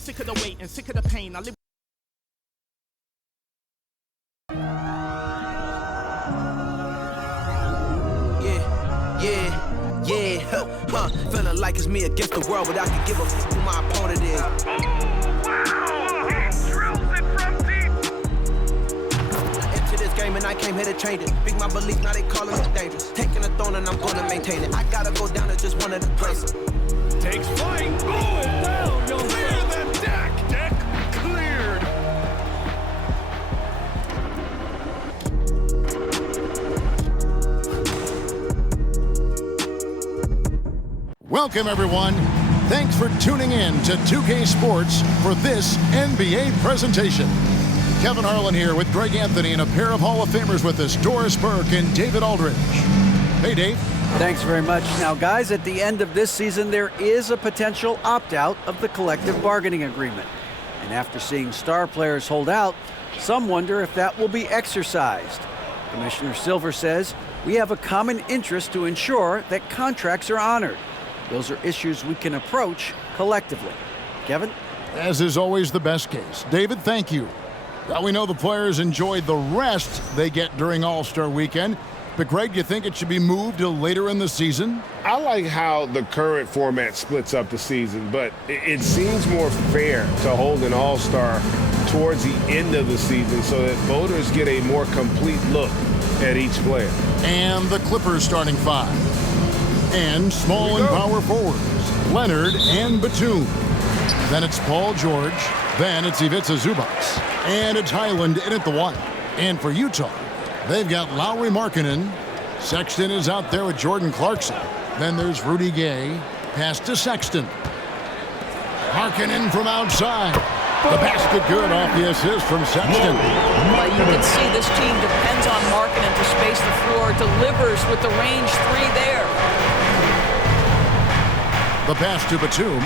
I'm sick of the wait and sick of the pain. I live. Feeling like it's me against the world, but I can give a f who my opponent is. Wow! He drills it from deep. I entered this game and I came here to change it. Big my belief, now they calling it dangerous. Taking a throne and I'm gonna maintain it. I gotta go down as just one of the greatest. Takes flight. Boom! Down, young Clear the deck. Deck cleared. Welcome, everyone. Thanks for tuning in to 2K Sports for this NBA presentation. Kevin Harlan here with Greg Anthony and a pair of Hall of Famers with us, Doris Burke and David Aldridge. Hey, Dave. Thanks very much. Now, guys, at the end of this season, there is a potential opt-out of the collective bargaining agreement. And after seeing star players hold out, some wonder if that will be exercised. Commissioner Silver says we have a common interest to ensure that contracts are honored. Those are issues we can approach collectively. Kevin? As is always the best case. David, thank you. Well, we know the players enjoyed the rest they get during All-Star Weekend. But, Greg, do you think it should be moved to later in the season? I like how the current format splits up the season, but it seems more fair to hold an All-Star towards the end of the season so that voters get a more complete look at each player. And the Clippers starting five. And small and power forwards, Leonard and Batum. Then it's Paul George. Then it's Ivica Zubac. And it's Highland in at the one. And for Utah, they've got Lowry Markkanen. Sexton is out there with Jordan Clarkson. Then there's Rudy Gay. Pass to Sexton. Markkanen from outside. The basket good off the assist from Sexton. Well, you can see this team depends on Markkanen to space the floor. Delivers with the range three there. The pass to Batum.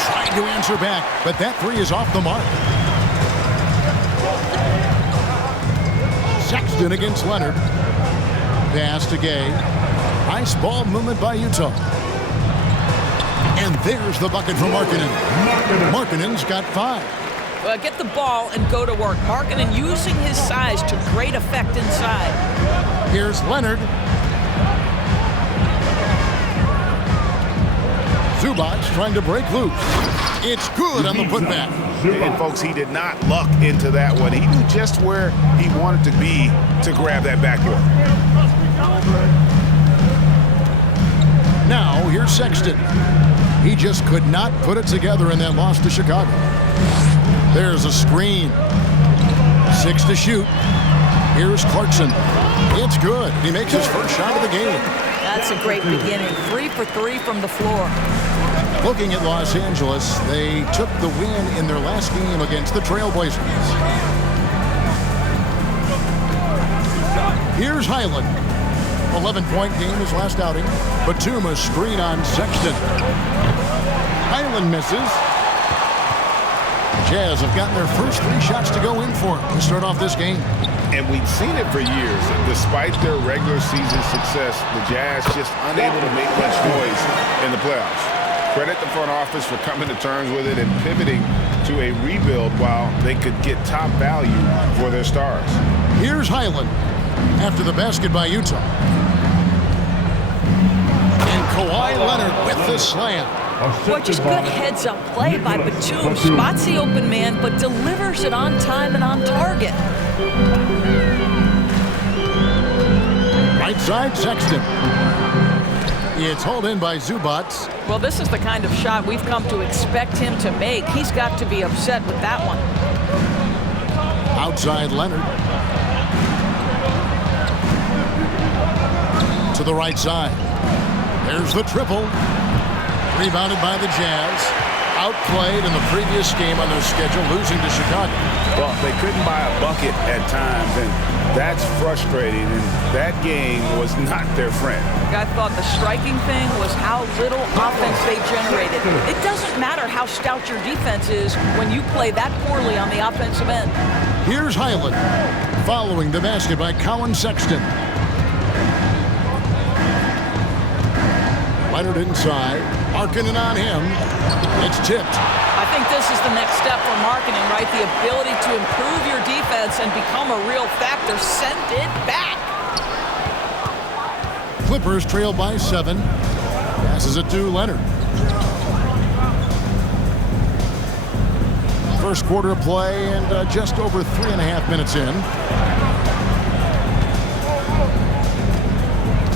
Trying to answer back, but that three is off the mark. Sexton against Leonard. Pass to Gay. Nice ball movement by Utah. And there's the bucket for Markkanen. Markkanen's got five. Well, get the ball and go to work. Markkanen using his size to great effect inside. Here's Leonard. Zubac trying to break loose. It's good on the putback. And, folks, he did not luck into that one. He knew just where he wanted to be to grab that backboard. Now, here's Sexton. He just could not put it together in that loss to Chicago. There's a screen. 6 to shoot. Here's Clarkson. It's good. He makes his first shot of the game. That's a great beginning. 3 for 3 from the floor. Looking at Los Angeles, they took the win in their last game against the Trailblazers. Here's Highland. 11-point game his last outing. Batum a screen on Sexton. Highland misses. Jazz have gotten their first 3 shots to go in for him to start off this game. And we've seen it for years. Despite their regular season success, the Jazz just unable to make much noise in the playoffs. Credit the front office for coming to terms with it and pivoting to a rebuild while they could get top value for their stars. Here's Highland after the basket by Utah. And Kawhi Leonard with the slam. Boy, just good heads-up play by Batum. Spots the open man, but delivers it on time and on target. Right side, Sexton. It's hauled in by Zubac. Well, this is the kind of shot we've come to expect him to make. He's got to be upset with that one. Outside Leonard. To the right side. There's the triple. Rebounded by the Jazz. Outplayed in the previous game on their schedule, losing to Chicago. Well, they couldn't buy a bucket at times, and that's frustrating, and that game was not their friend. I thought the striking thing was how little offense they generated. It doesn't matter how stout your defense is when you play that poorly on the offensive end. Here's Highland, following the basket by Colin Sexton. Leonard inside. Markkanen on him. It's tipped. I think this is the next step for Markkanen, right? The ability to improve your defense and become a real factor. Send it back. Clippers trail by 7. Passes it to Leonard. First quarter of play and just over 3.5 minutes in.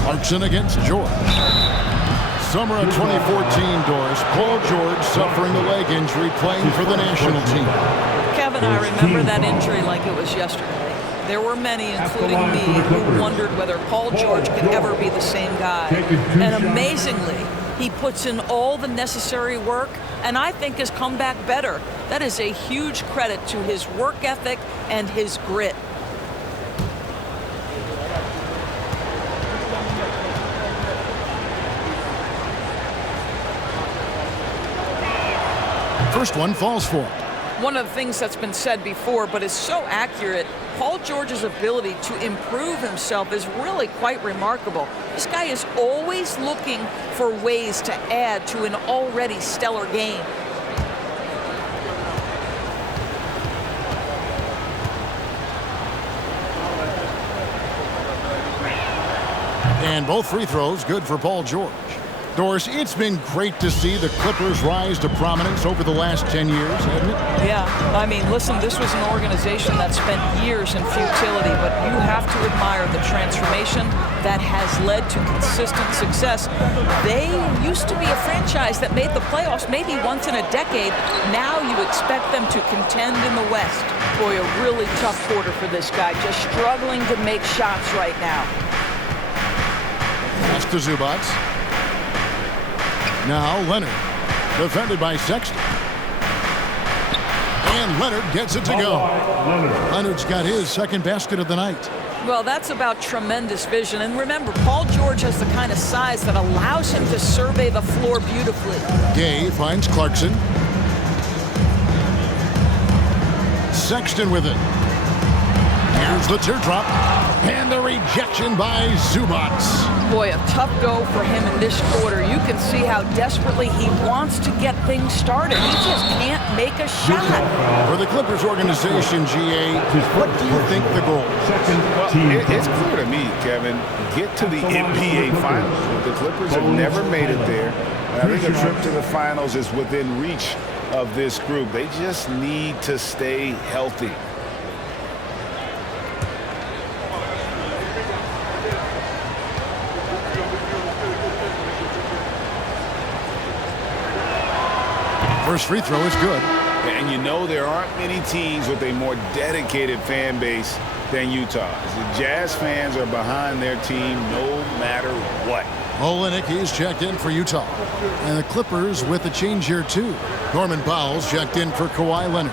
Clarkson against George. Summer of 2014, Doris. Paul George suffering a leg injury playing for the national team. Kevin, I remember that injury like it was yesterday. There were many, including me, who wondered whether Paul George could ever be the same guy. And amazingly, he puts in all the necessary work and I think has come back better. That is a huge credit to his work ethic and his grit. First one falls for him. One of the things that's been said before, but is so accurate, Paul George's ability to improve himself is really quite remarkable. This guy is always looking for ways to add to an already stellar game. And both free throws good for Paul George. Doris, it's been great to see the Clippers rise to prominence over the last 10 years, hasn't it? Yeah, I mean, listen, this was an organization that spent years in futility, but you have to admire the transformation that has led to consistent success. They used to be a franchise that made the playoffs maybe once in a decade. Now you expect them to contend in the West. Boy, a really tough quarter for this guy, just struggling to make shots right now. Pass to Zubac. Now Leonard, defended by Sexton. And Leonard gets it to go. Leonard's got his second basket of the night. Well, that's about tremendous vision. And remember, Paul George has the kind of size that allows him to survey the floor beautifully. Gay finds Clarkson. Sexton with it. Here's the teardrop. And the rejection by Zubac. Boy, a tough go for him in this quarter. You can see how desperately he wants to get things started. He just can't make a shot. For the Clippers organization, GA, what do you think the goal is? Well, it's clear to me, Kevin, get to the NBA Finals. The Clippers have never made it there. And I think a trip to the Finals is within reach of this group. They just need to stay healthy. First free throw is good. And you know there aren't many teams with a more dedicated fan base than Utah's. The Jazz fans are behind their team no matter what. Olenek is checked in for Utah. And the Clippers with a change here too. Norman Powell's checked in for Kawhi Leonard.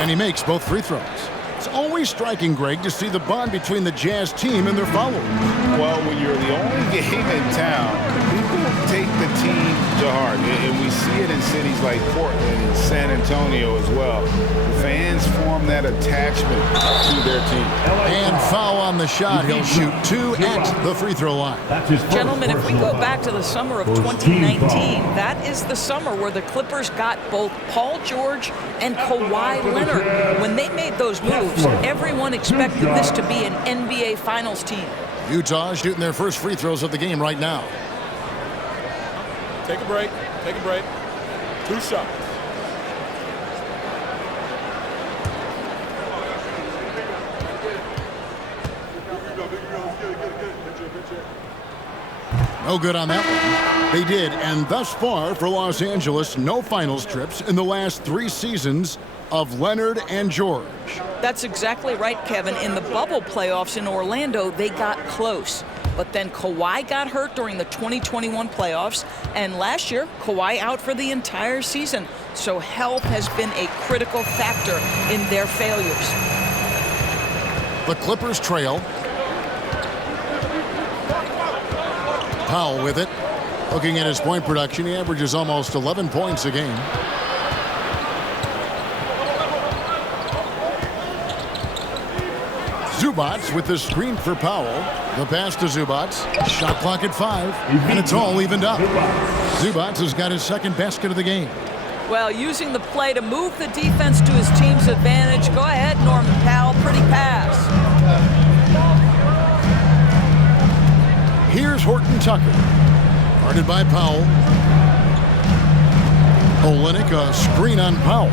And he makes both free throws. It's always striking, Greg, to see the bond between the Jazz team and their followers. Well, when you're the only game in town, people take the team to heart. And we see it in cities like Portland and San Antonio as well. The fans form that attachment to their team. And foul on the shot. He'll shoot 2 at the free throw line. Gentlemen, if we go back to the summer of 2019, that is the summer where the Clippers got both Paul George and Kawhi Leonard. When they made those moves, everyone expected this to be an NBA Finals team. Utah shooting their first free throws of the game right now. Take a break. Take a break. 2 shots. No good on that one. They did, and thus far for Los Angeles, no finals trips in the last 3 seasons of Leonard and George. That's exactly right, Kevin. In the bubble playoffs in Orlando, they got close. But then Kawhi got hurt during the 2021 playoffs, and last year, Kawhi out for the entire season. So health has been a critical factor in their failures. The Clippers trail. Powell with it. Looking at his point production, he averages almost 11 points a game. Zubats with the screen for Powell. The pass to Zubats. Shot clock at 5, and it's all evened up. Zubats has got his second basket of the game. Well, using the play to move the defense to his team's advantage. Go ahead, Norman Powell. Pretty pass. Here's Horton Tucker. Guarded by Powell. Olynyk, a screen on Powell.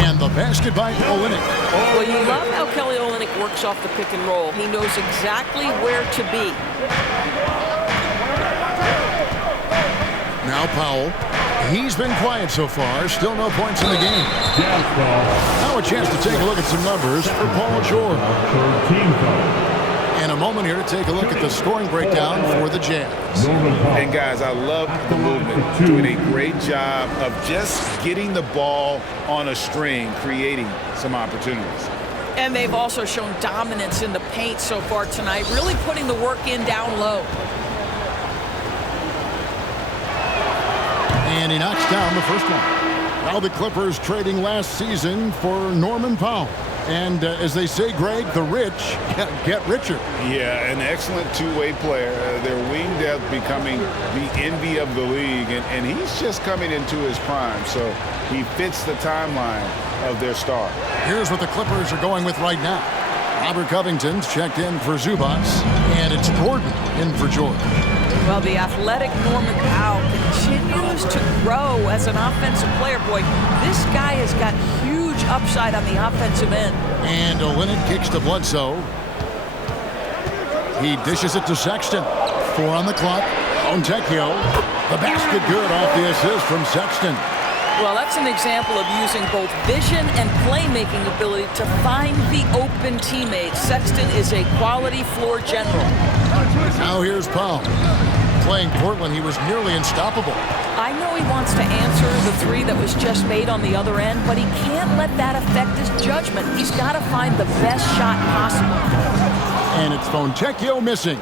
And the basket by Olynyk. Well, you love how Kelly Olynyk works off the pick and roll. He knows exactly where to be. Now Powell. He's been quiet so far. Still no points in the game. Now a chance to take a look at some numbers for Paul George. And a moment here to take a look at the scoring breakdown for the Jazz. And guys, I love the movement. Doing a great job of just getting the ball on a string, creating some opportunities. And they've also shown dominance in the paint so far tonight, really putting the work in down low. And he knocks down the first one. Now the Clippers trading last season for Norman Powell. And as they say, Greg, the rich get richer. Yeah, an excellent two-way player. Their wing depth becoming the envy of the league. And he's just coming into his prime. So he fits the timeline of their star. Here's what the Clippers are going with right now. Robert Covington's checked in for Zubats. And it's Gordon in for George. Well, the athletic Norman Powell continues to grow as an offensive player. Boy, this guy has got huge upside on the offensive end. And Olynyk kicks to Bledsoe. He dishes it to Sexton. 4 on the clock. Fontecchio. The basket good off the assist from Sexton. Well, that's an example of using both vision and playmaking ability to find the open teammate. Sexton is a quality floor general. Now here's Powell. Playing Portland, he was nearly unstoppable. I know he wants to answer the three that was just made on the other end, but he can't let that affect his judgment. He's got to find the best shot possible. And it's Fontecchio missing.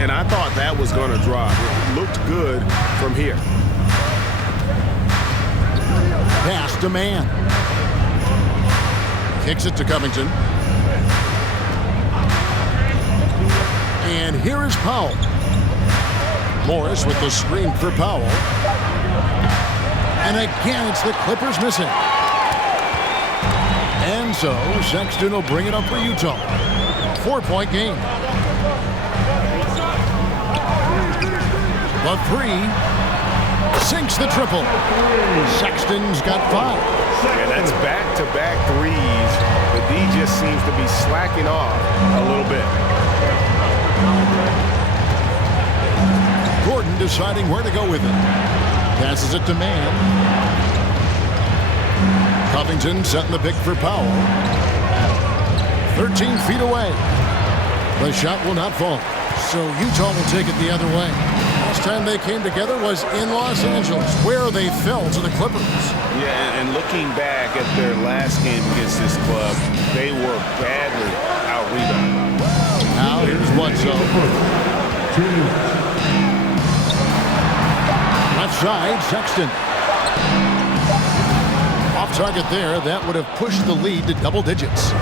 And I thought that was going to drop. It looked good from here. Pass to Mann. Kicks it to Covington. And here is Powell. Morris with the screen for Powell. And again, it's the Clippers missing. And so Sexton will bring it up for Utah. 4-point game. The three sinks the triple. Sexton's got 5. And that's back-to-back threes. The D just seems to be slacking off a little bit. Gordon deciding where to go with it. Passes it to Mann. Covington setting the pick for Powell. 13 feet away. The shot will not fall. So Utah will take it the other way. Last time they came together was in Los Angeles, where they fell to the Clippers. Yeah, and looking back at their last game against this club, they were badly out-rebounded. Now here's Bledsoe. Left side, Sexton. Off target there. That would have pushed the lead to double digits.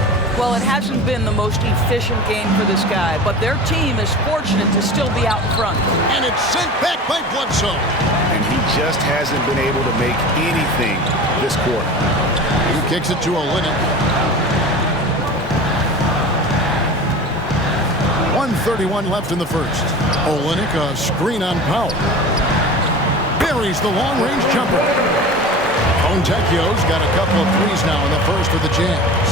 Well, it hasn't been the most efficient game for this guy, but their team is fortunate to still be out in front. And it's sent back by Bledsoe. And he just hasn't been able to make anything this quarter. He kicks it to Olynyk. 1:31 left in the first. Olynyk, a screen on Powell. Buries the long-range jumper. Fontecchio's got a couple of threes now in the first for the Jazz.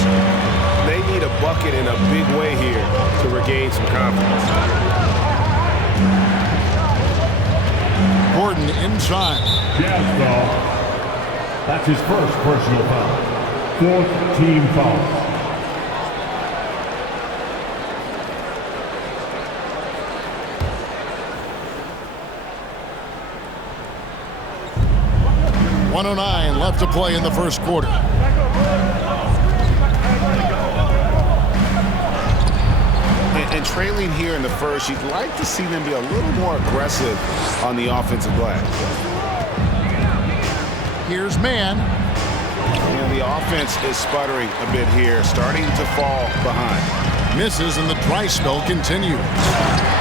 They need a bucket in a big way here to regain some confidence. Gordon inside. Jazz foul. That's his first personal foul. 4th team foul. .109 left to play in the first quarter. And trailing here in the first, you'd like to see them be a little more aggressive on the offensive glass. Here's Mann. You know, the the offense is sputtering a bit here, starting to fall behind. Misses and the dry spell continues.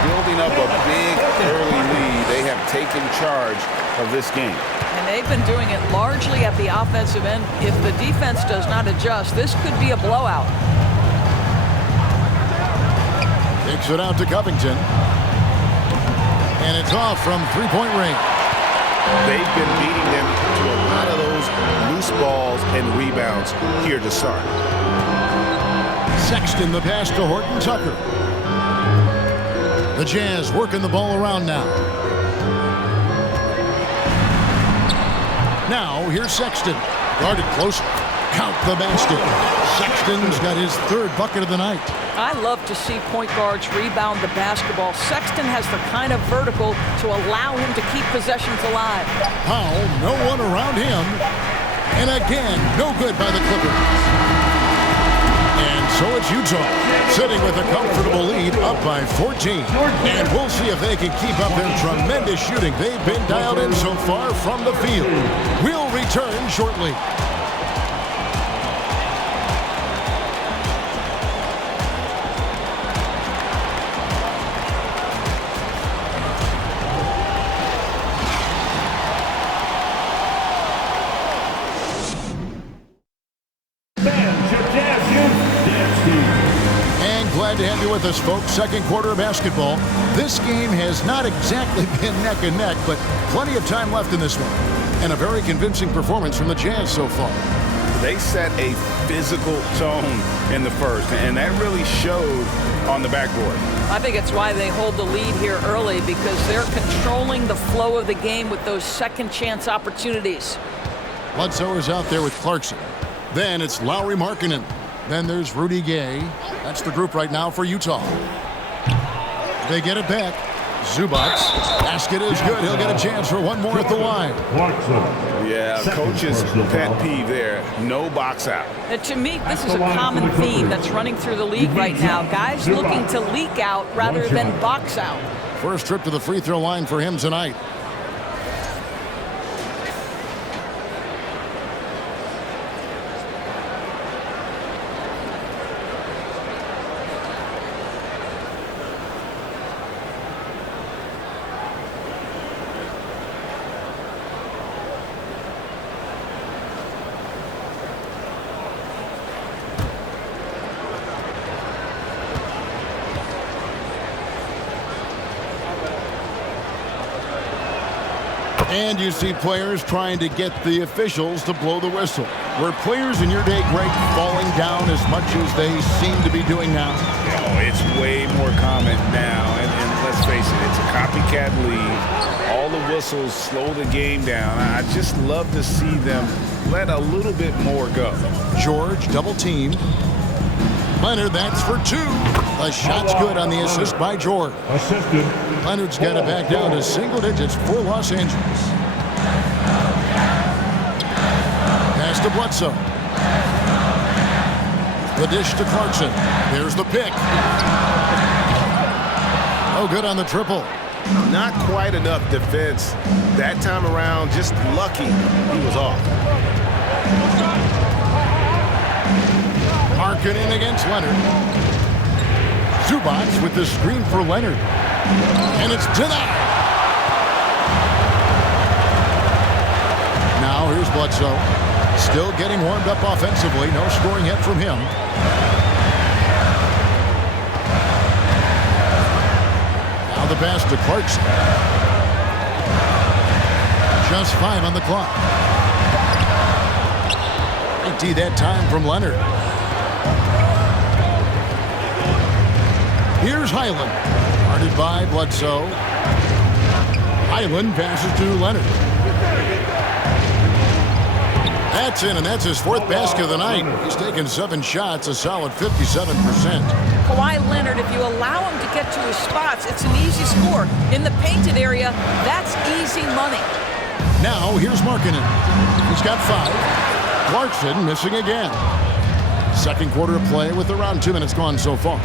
Building up a big early lead, they have taken charge of this game. And they've been doing it largely at the offensive end. If the defense does not adjust, this could be a blowout. Takes it out to Covington. And it's off from three-point range. They've been beating them to a lot of those loose balls and rebounds here to start. Sexton the pass to Horton Tucker. The Jazz working the ball around now. Now here's Sexton. Guarded close. Count the basket. Sexton's got his third bucket of the night. I love to see point guards rebound the basketball. Sexton has the kind of vertical to allow him to keep possessions alive. Powell, no one around him. And again, no good by the Clippers. And so it's Utah, sitting with a comfortable lead up by 14. And we'll see if they can keep up their tremendous shooting they've been dialed in so far from the field. We'll return shortly. To have you with us, folks. Second quarter of basketball. This game has not exactly been neck and neck, but plenty of time left in this one. And a very convincing performance from the Jazz so far. They set a physical tone in the first, and that really showed on the backboard. I think it's why they hold the lead here early, because they're controlling the flow of the game with those second chance opportunities. Bledsoe is out there with Clarkson. Then it's Lauri Markkanen. Then there's Rudy Gay. That's the group right now for Utah. They get it back. Zubac. Basket is good. He'll get a chance for one more at the line. Yeah, coach's pet peeve there. No box out. To me, this is a common theme that's running through the league right now. Guys looking to leak out rather than box out. First trip to the free throw line for him tonight. And you see players trying to get the officials to blow the whistle. Were players in your day, Greg, falling down as much as they seem to be doing now? Oh, it's way more common now. And let's face it, it's a copycat league. All the whistles slow the game down. I just love to see them let a little bit more go. George double team. Leonard, that's for two. The shot's good on the assist by George. Assisted. Leonard's got it back down to single digits for Los Angeles. Pass to Bledsoe. The dish to Clarkson. There's the pick. Oh, good on the triple. Not quite enough defense that time around. Just lucky he was off. Markkanen against Leonard. Zubac with the screen for Leonard. And it's denied. Now here's Bledsoe. Still getting warmed up offensively. No scoring yet from him. Now the pass to Clarkson. Just 5 on the clock. 90 that time from Leonard. Here's Highland. Guarded by Bledsoe. Highland passes to Leonard. That's in, and that's his fourth basket of the night. He's taken 7 shots, a solid 57%. Kawhi Leonard, if you allow him to get to his spots, it's an easy score. In the painted area, that's easy money. Now here's Markkanen. He's got 5. Clarkson missing again. Second quarter of play with around 2 minutes gone so far.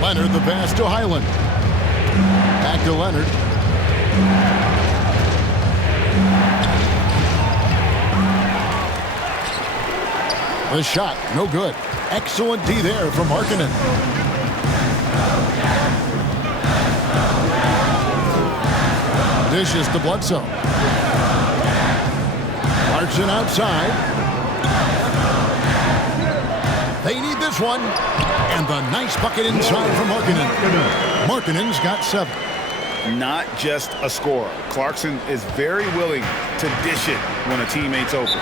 Leonard the pass to Highland. Back to Leonard. The shot, no good. Excellent D there from Markkanen. Dishes to Bledsoe. Clarkson outside. They need this one. And the nice bucket inside from Markkanen. Markkanen's got 7. Not just a scorer. Clarkson is very willing to dish it when a teammate's open.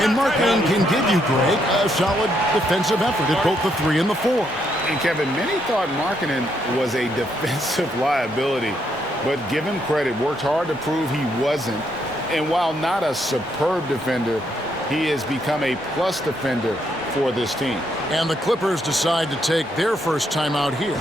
And Markkanen can give you, Greg, a solid defensive effort at both the 3 and the 4. And Kevin, many thought Markkanen was a defensive liability, but give him credit, worked hard to prove he wasn't. And while not a superb defender, he has become a plus defender for this team. And the Clippers decide to take their first timeout here.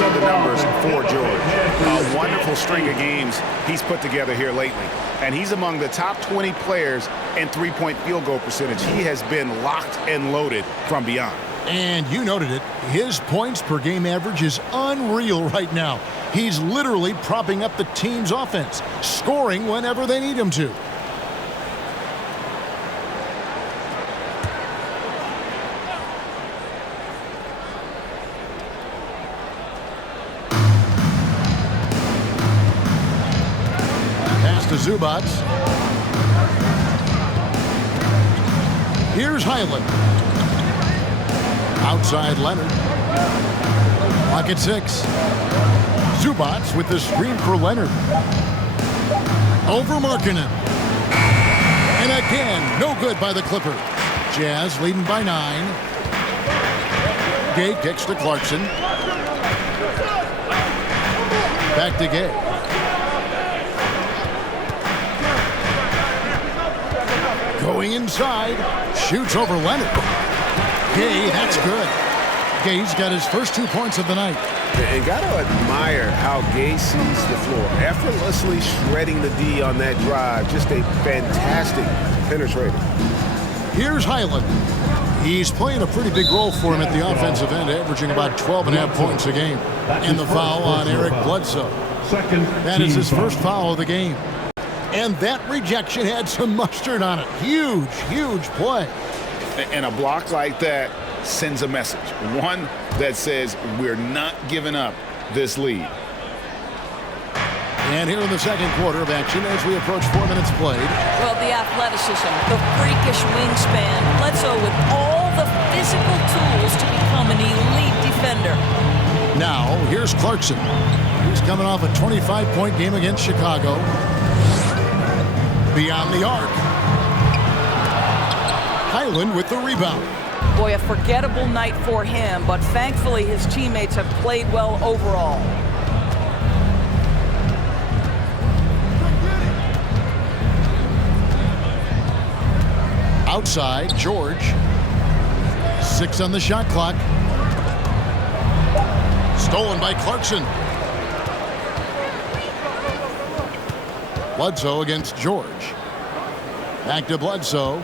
Of the numbers for George. A wonderful string of games he's put together here lately. And he's among the top 20 players in three-point field goal percentage. He has been locked and loaded from beyond. And you noted it. His points per game average is unreal right now. He's literally propping up the team's offense, scoring whenever they need him to. To Zubats. Here's Highland. Outside Leonard. Pocket 6. Zubats with the screen for Leonard. Over Markkanen. And again, no good by the Clippers. Jazz leading by 9. Gay kicks to Clarkson. Back to Gay. Going inside, shoots over Leonard. Gay, that's good. Gay's got his first 2 points of the night. And got to admire how Gay sees the floor. Effortlessly shredding the D on that drive. Just a fantastic penetrator. Here's Highland. He's playing a pretty big role for him at the offensive end, averaging about 12.5 points a game. And the foul on Eric Bledsoe. That is his first foul of the game. And that rejection had some mustard on it. Huge, huge play. And a block like that sends a message. One that says we're not giving up this lead. And here in the second quarter of action as we approach 4 minutes played. Well, the athleticism, the freakish wingspan, Bledsoe with all the physical tools to become an elite defender. Now, here's Clarkson. He's coming off a 25-point game against Chicago. Beyond the arc. Highland with the rebound. Boy, a forgettable night for him, but thankfully his teammates have played well overall. Outside, George. 6 on the shot clock. Stolen by Clarkson. Bledsoe against George. Back to Bledsoe.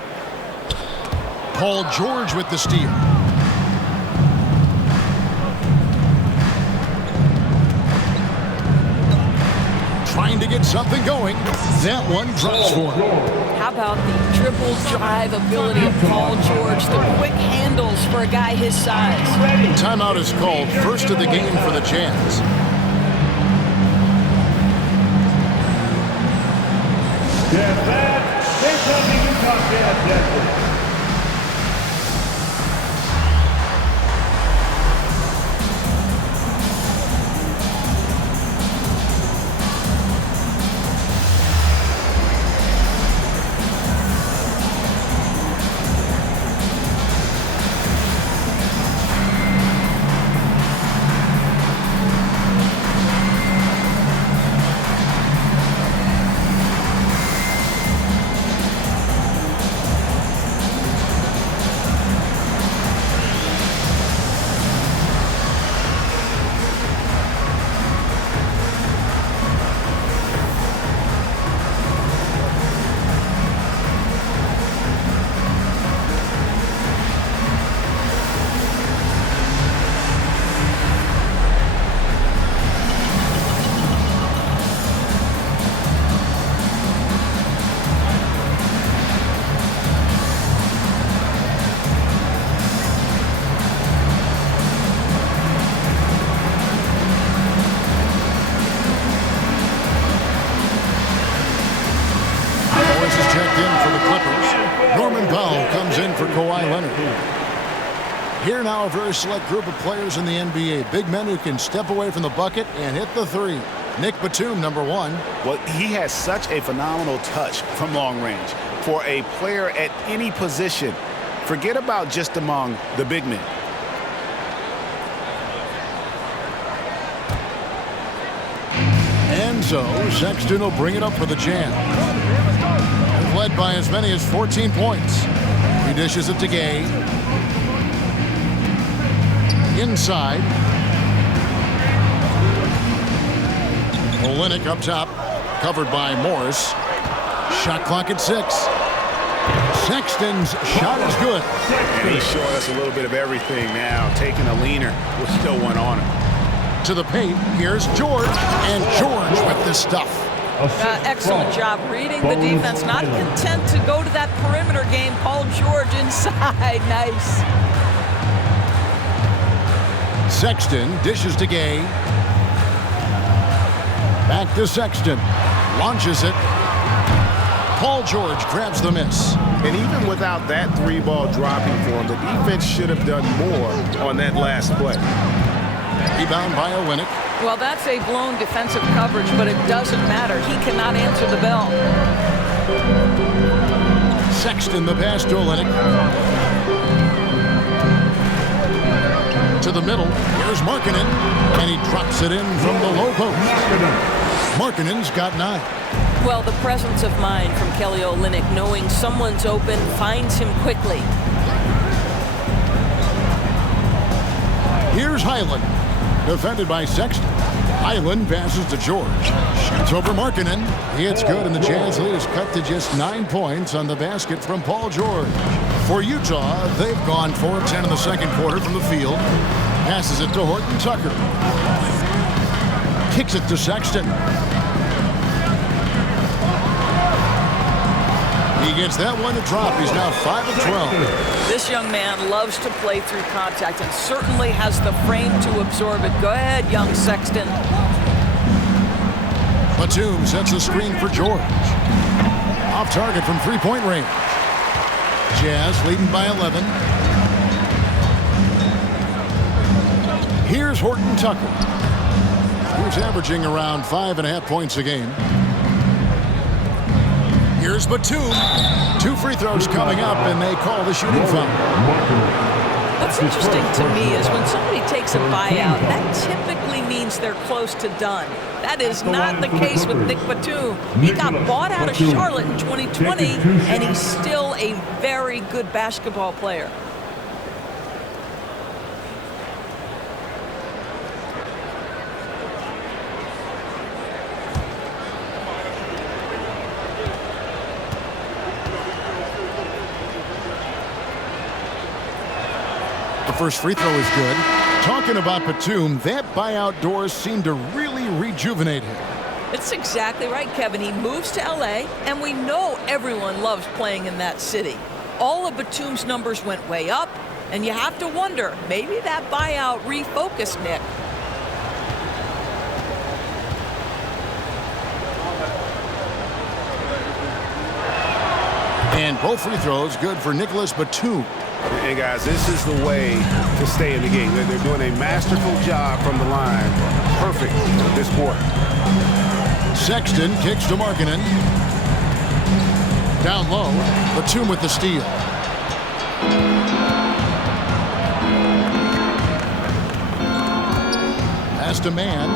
Paul George with the steal. Trying to get something going. That one drops for him. How about the dribble drive ability of Paul George, the quick handles for a guy his size. Timeout is called, first of the game for the Jazz. Here now, a very select group of players in the NBA. Big men who can step away from the bucket and hit the three. Nick Batum, number one. Well, he has such a phenomenal touch from long range. For a player at any position, forget about just among the big men. And so, Sexton will bring it up for the Jazz. They've led by as many as 14 points. He dishes it to Gay. Inside. Olynyk up top, covered by Morris. Shot clock at 6. Sexton's shot is good. And he's showing us a little bit of everything now, taking a leaner with no one on him. To the paint, here's George, and George with this stuff. Excellent job reading the defense, not content to go to that perimeter game. Paul George inside, nice. Sexton dishes to Gay. Back to Sexton. Launches it. Paul George grabs the miss. And even without that three ball dropping for him, the defense should have done more on that last play. Rebound by Olynyk. Well, that's a blown defensive coverage, but it doesn't matter. He cannot answer the bell. Sexton the pass to Olynyk. To the middle. Here's Markkanen. And he drops it in from the low post. Markkanen's got 9. Well, the presence of mind from Kelly Olynyk, knowing someone's open, finds him quickly. Here's Highland. Defended by Sexton. Highland passes to George. Shoots over Markkanen. It's good, and the Jazz lead is cut to just 9 points on the basket from Paul George. For Utah, they've gone 4 of 10 in the second quarter from the field. Passes it to Horton Tucker. Kicks it to Sexton. He gets that one to drop. He's now 5 of 12. This young man loves to play through contact and certainly has the frame to absorb it. Go ahead, young Sexton. Batum sets a screen for George. Off target from three-point range. Jazz leading by 11. Here's Horton Tucker. He's averaging around 5.5 points a game. Here's Batum. 2 free throws coming up, and they call the shooting foul. What's interesting to me is when somebody takes a buyout, that typically means they're close to done. That is not the case with Nick Batum. He got bought out of Charlotte in 2020, and he's still a very good basketball player. First free throw is good. Talking about Batum, that buyout doors seem to really rejuvenate him. It's exactly right, Kevin. He moves to L.A., and we know everyone loves playing in that city. All of Batum's numbers went way up, and you have to wonder, maybe that buyout refocused Nick. And both free throws good for Nicholas Batum. Hey, guys, this is the way to stay in the game. They're doing a masterful job from the line. Perfect this quarter. Sexton kicks to Markkanen. Down low, Batum with the steal. Pass to Mann.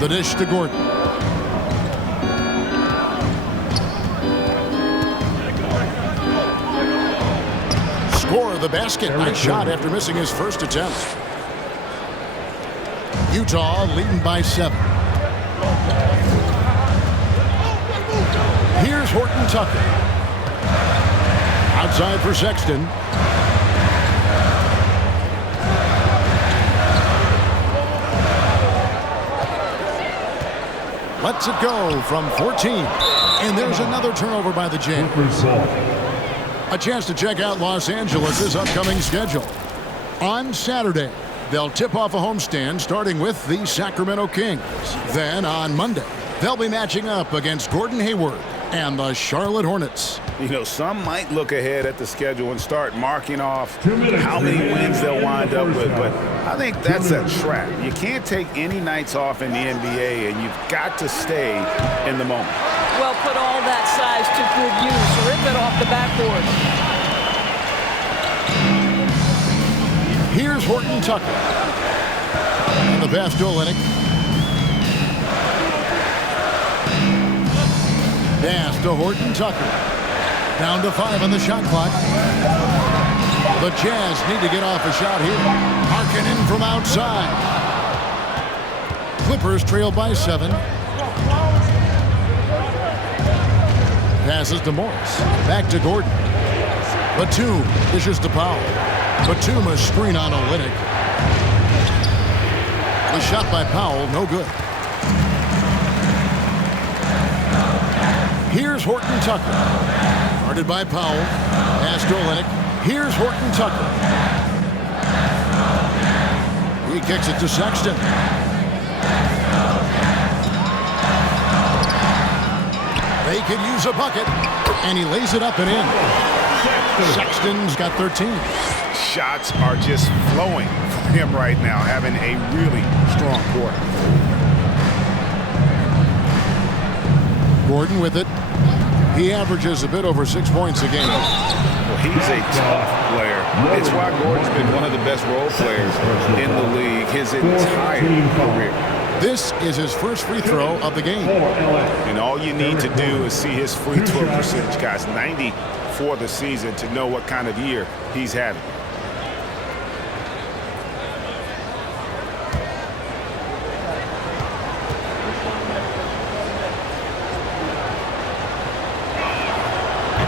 The dish to Gordon. Score of the basket. Nice shot after missing his first attempt. Utah leading by 7. Here's Horton Tucker. Outside for Sexton. Lets it go from 14. And there's another turnover by the Jazz. A chance to check out Los Angeles' upcoming schedule. On Saturday, they'll tip off a homestand starting with the Sacramento Kings. Then on Monday, they'll be matching up against Gordon Hayward and the Charlotte Hornets. You know, some might look ahead at the schedule and start marking off how many wins they'll wind up with, but I think that's a trap. You can't take any nights off in the NBA, and you've got to stay in the moment. Well, put all that size to good use. Rip it off the backboard. Here's Horton Tucker. And the pass to Olynyk. Pass to Horton Tucker. Down to 5 on the shot clock. The Jazz need to get off a shot here. Markkanen from outside. Clippers trail by 7. Passes to Morris. Back to Gordon. Batum dishes to Powell. Batum a screen on Olynyk. The shot by Powell, no good. Here's Horton Tucker. Guarded by Powell. Pass to Olynyk. Here's Horton Tucker. He kicks it to Sexton. They could use a bucket, and he lays it up and in. Sexton's got 13. Shots are just flowing for him right now, having a really strong quarter. Gordon with it. He averages a bit over 6 points a game. Well, he's a tough player. It's why Gordon's been one of the best role players in the league his entire career. This is his first free throw of the game. And all you need to do is see his free throw percentage, guys. 90 for the season to know what kind of year he's having.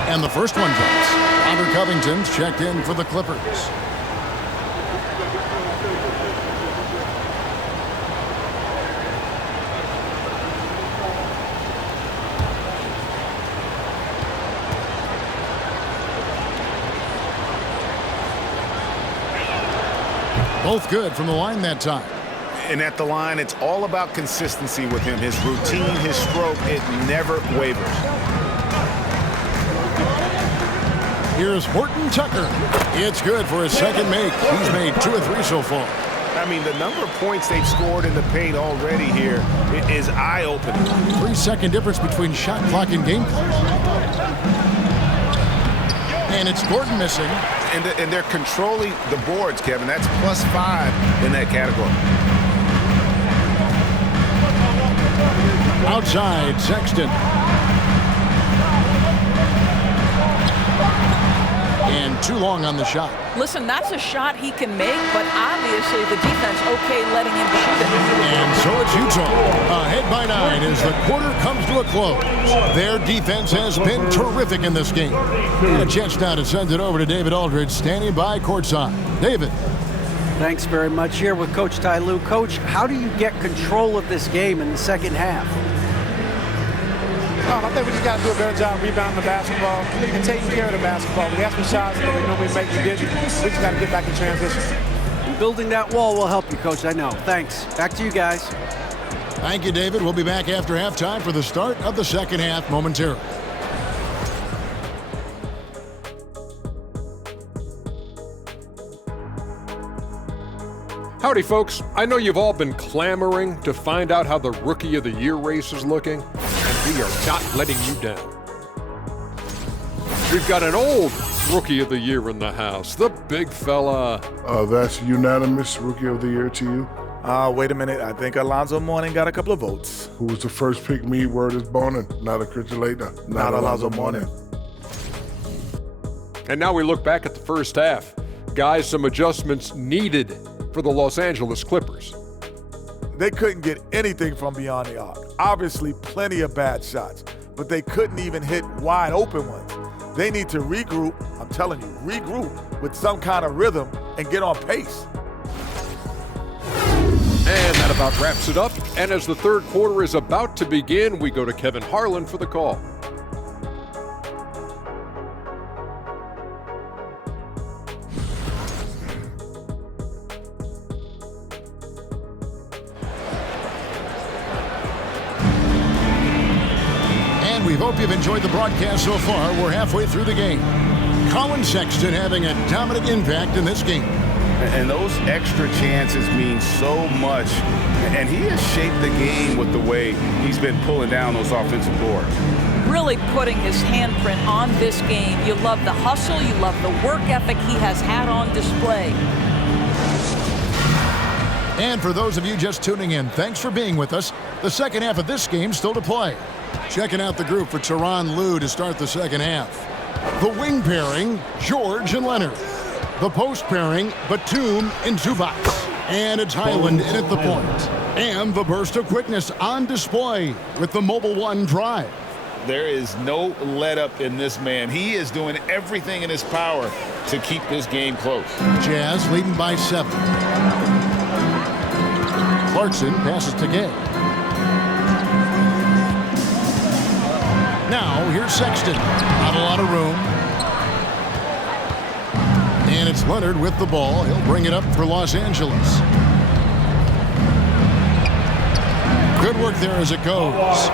And the first one drops. Connor Covington's checked in for the Clippers. Both good from the line that time. And at the line, it's all about consistency with him. His routine, his stroke, it never wavers. Here's Horton Tucker. It's good for his second make. He's made 2 of 3 so far. I mean, the number of points they've scored in the paint already here is eye-opening. 3-second difference between shot clock and game clock. And it's Gordon missing. And they're controlling the boards, Kevin. That's +5 in that category. Outside, Sexton. And too long on the shot. Listen, that's a shot he can make, but obviously the defense okay letting him shoot it. And so it's Utah, ahead by 9 as the quarter comes to a close. Their defense has been terrific in this game. And a chance now to send it over to David Aldridge, standing by courtside. David. Thanks very much. Here with Coach Ty Lue. Coach, how do you get control of this game in the second half? I think we just got to do a better job rebounding the basketball and taking care of the basketball. We had some shots that we normally make, we didn't. We just got to get back in transition. And building that wall will help you, Coach, I know. Thanks. Back to you guys. Thank you, David. We'll be back after halftime for the start of the second half momentarily. Howdy, folks. I know you've all been clamoring to find out how the Rookie of the Year race is looking, and we are not letting you down. We've got an old Rookie of the Year in the house, the big fella. That's unanimous Rookie of the Year to you? Wait a minute. I think Alonzo Mourning got a couple of votes. Who was the first pick me? Word is boning. Not a later. Not Alonzo Mourning. And now we look back at the first half. Guys, some adjustments needed for the Los Angeles Clippers. They couldn't get anything from beyond the arc. Obviously, plenty of bad shots, but they couldn't even hit wide open ones. They need to regroup, I'm telling you, regroup with some kind of rhythm and get on pace. And that about wraps it up. And as the third quarter is about to begin, we go to Kevin Harlan for the call. We hope you've enjoyed the broadcast so far. We're halfway through the game. Colin Sexton having a dominant impact in this game. And those extra chances mean so much. And he has shaped the game with the way he's been pulling down those offensive boards. Really putting his handprint on this game. You love the hustle. You love the work ethic he has had on display. And for those of you just tuning in, thanks for being with us. The second half of this game still to play. Checking out the group for Tyronn Lue to start the second half. The wing pairing, George and Leonard. The post pairing, Batum and Zubac. And it's Highland in at the point. And the burst of quickness on display with the Mobile One drive. There is no let up in this man. He is doing everything in his power to keep this game close. Jazz leading by 7. Clarkson passes to Gay. Now, here's Sexton. Not a lot of room. And it's Leonard with the ball. He'll bring it up for Los Angeles. Good work there as it goes.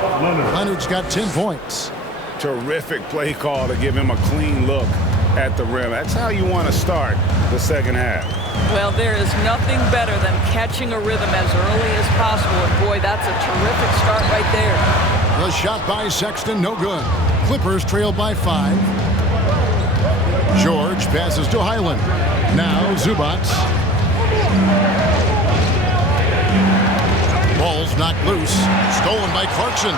Leonard's got 10 points. Terrific play call to give him a clean look at the rim. That's how you want to start the second half. Well, there is nothing better than catching a rhythm as early as possible. And boy, that's a terrific start right there. The shot by Sexton, no good. Clippers trail by 5. George passes to Highland. Now Zubac. Ball's knocked loose. Stolen by Clarkson.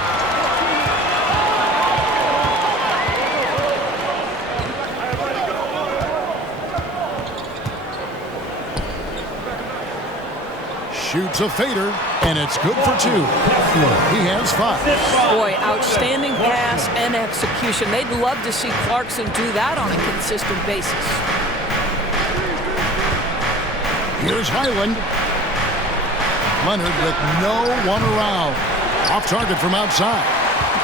Shoots a fader, and it's good for 2. He has 5. Boy, outstanding pass and execution. They'd love to see Clarkson do that on a consistent basis. Here's Highland. Leonard with no one around. Off target from outside.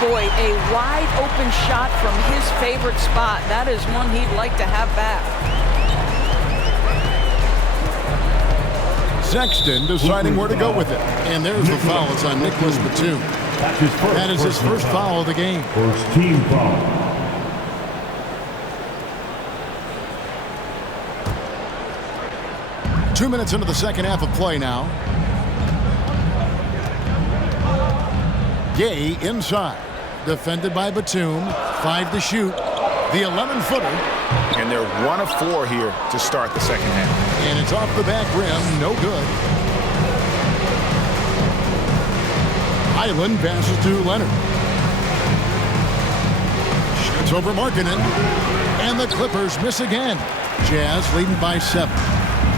Boy, a wide open shot from his favorite spot. That is one he'd like to have back. Sexton deciding where to go with it. And there's the foul. It's on Nicholas Batum. That is his first foul of the game. First team foul. Two minutes into the second half of play now. Gay inside. Defended by Batum. 5 to shoot. The 11-footer. And they're 1 of 4 here to start the second half. And it's off the back rim. No good. Highland passes to Leonard. Shoots over Markkanen. And the Clippers miss again. Jazz leading by 7.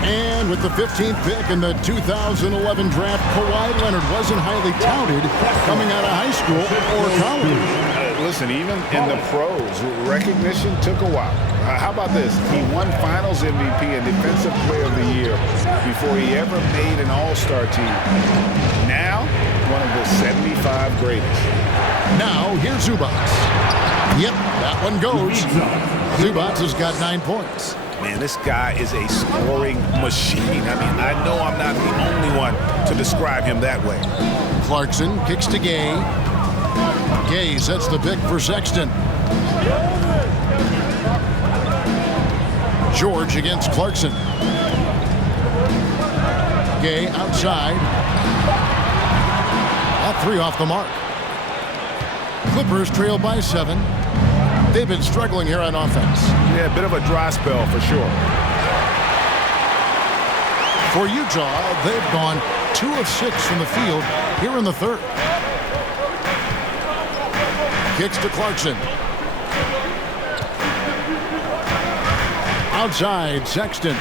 And with the 15th pick in the 2011 draft, Kawhi Leonard wasn't highly touted coming out of high school or college. listen, even in the pros, recognition took a while. How about this? He won Finals MVP and Defensive Player of the Year before he ever made an All-Star team. Now, one of the 75 greatest. Now, here's Zubats. Yep, that one goes. Zubats has got 9 points. Man, this guy is a scoring machine. I mean, I know I'm not the only one to describe him that way. Clarkson kicks to Gay. Gay sets the pick for Sexton. George against Clarkson. Gay outside. That 3 off the mark. Clippers trail by 7. They've been struggling here on offense. Yeah, a bit of a dry spell for sure. For Utah, they've gone 2 of 6 from the field here in the third. Kicks to Clarkson. Outside, Sexton.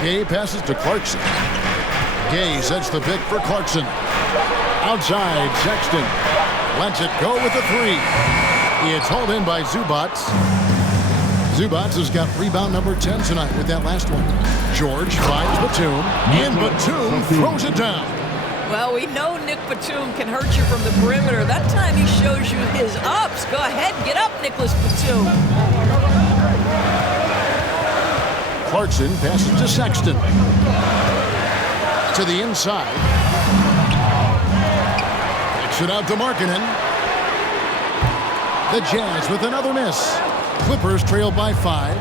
Gay passes to Clarkson. Gay sets the pick for Clarkson. Outside, Sexton. Lets it go with the 3. It's hauled in by Zubats. Zubats has got rebound number 10 tonight with that last one. George finds Batum, and Batum throws it down. Well, we know Nick Batum can hurt you from the perimeter. That time he shows you his ups. Go ahead, get up, Nicholas Batum. Clarkson passes to Sexton. To the inside. Kicks it out to Markkanen. The Jazz with another miss. Clippers trail by 5.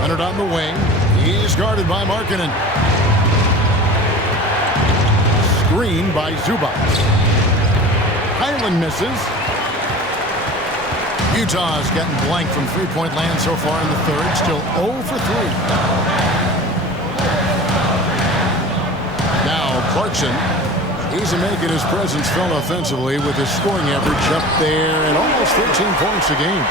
Leonard on the wing. He's guarded by Markkanen. Screen by Zubats. Highland misses. Utah has gotten blank from three-point land so far in the third. Still 0 for 3. Now Clarkson. He's making his presence felt offensively with his scoring average up there at almost 13 points a game.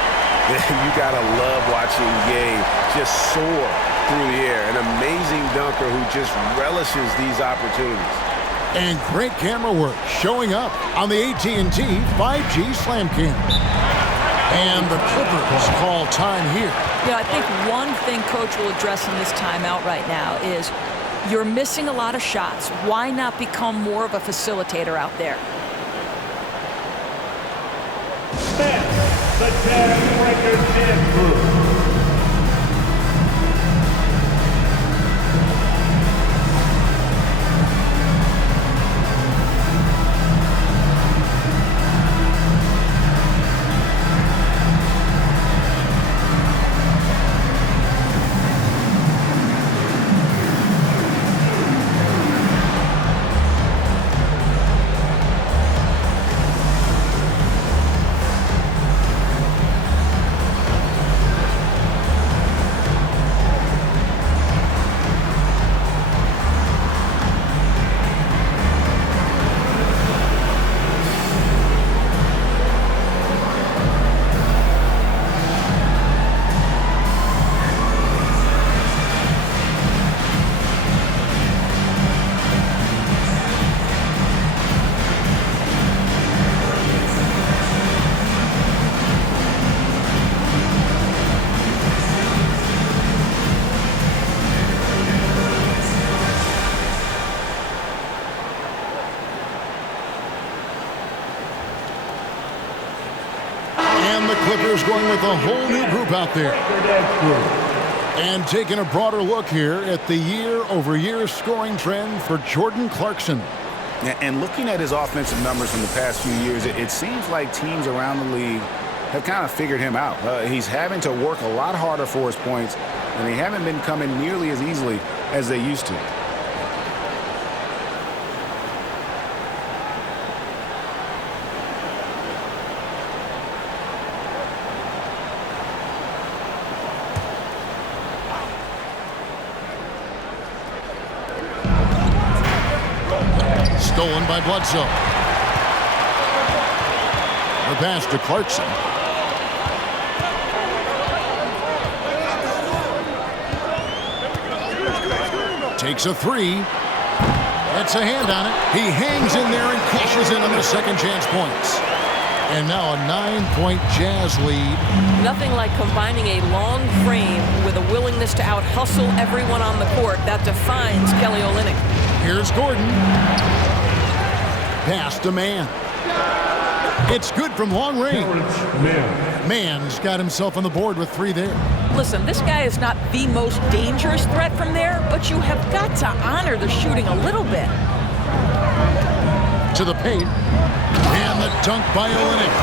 You gotta love watching Gay just soar through the air. An amazing dunker who just relishes these opportunities. And great camera work showing up on the AT&T 5G Slam Cam. And the Clippers call time here. Yeah, I think one thing Coach will address in this timeout right now is you're missing a lot of shots. Why not become more of a facilitator out there? The Jazz Breakers dance group. And the Clippers going with a whole new group out there. And taking a broader look here at the year-over-year scoring trend for Jordan Clarkson. And looking at his offensive numbers from the past few years, it seems like teams around the league have kind of figured him out. He's having to work a lot harder for his points, and they haven't been coming nearly as easily as they used to. Stolen by Bledsoe. The pass to Clarkson. Takes a 3. Gets a hand on it. He hangs in there and cashes in on the second chance points. And now a 9-point Jazz lead. Nothing like combining a long frame with a willingness to out-hustle everyone on the court. That defines Kelly Olynyk. Here's Gordon. Pass to Mann. It's good from long range. Mann's got himself on the board with 3 there. Listen, this guy is not the most dangerous threat from there, but you have got to honor the shooting a little bit. To the paint. And the dunk by Olynyk.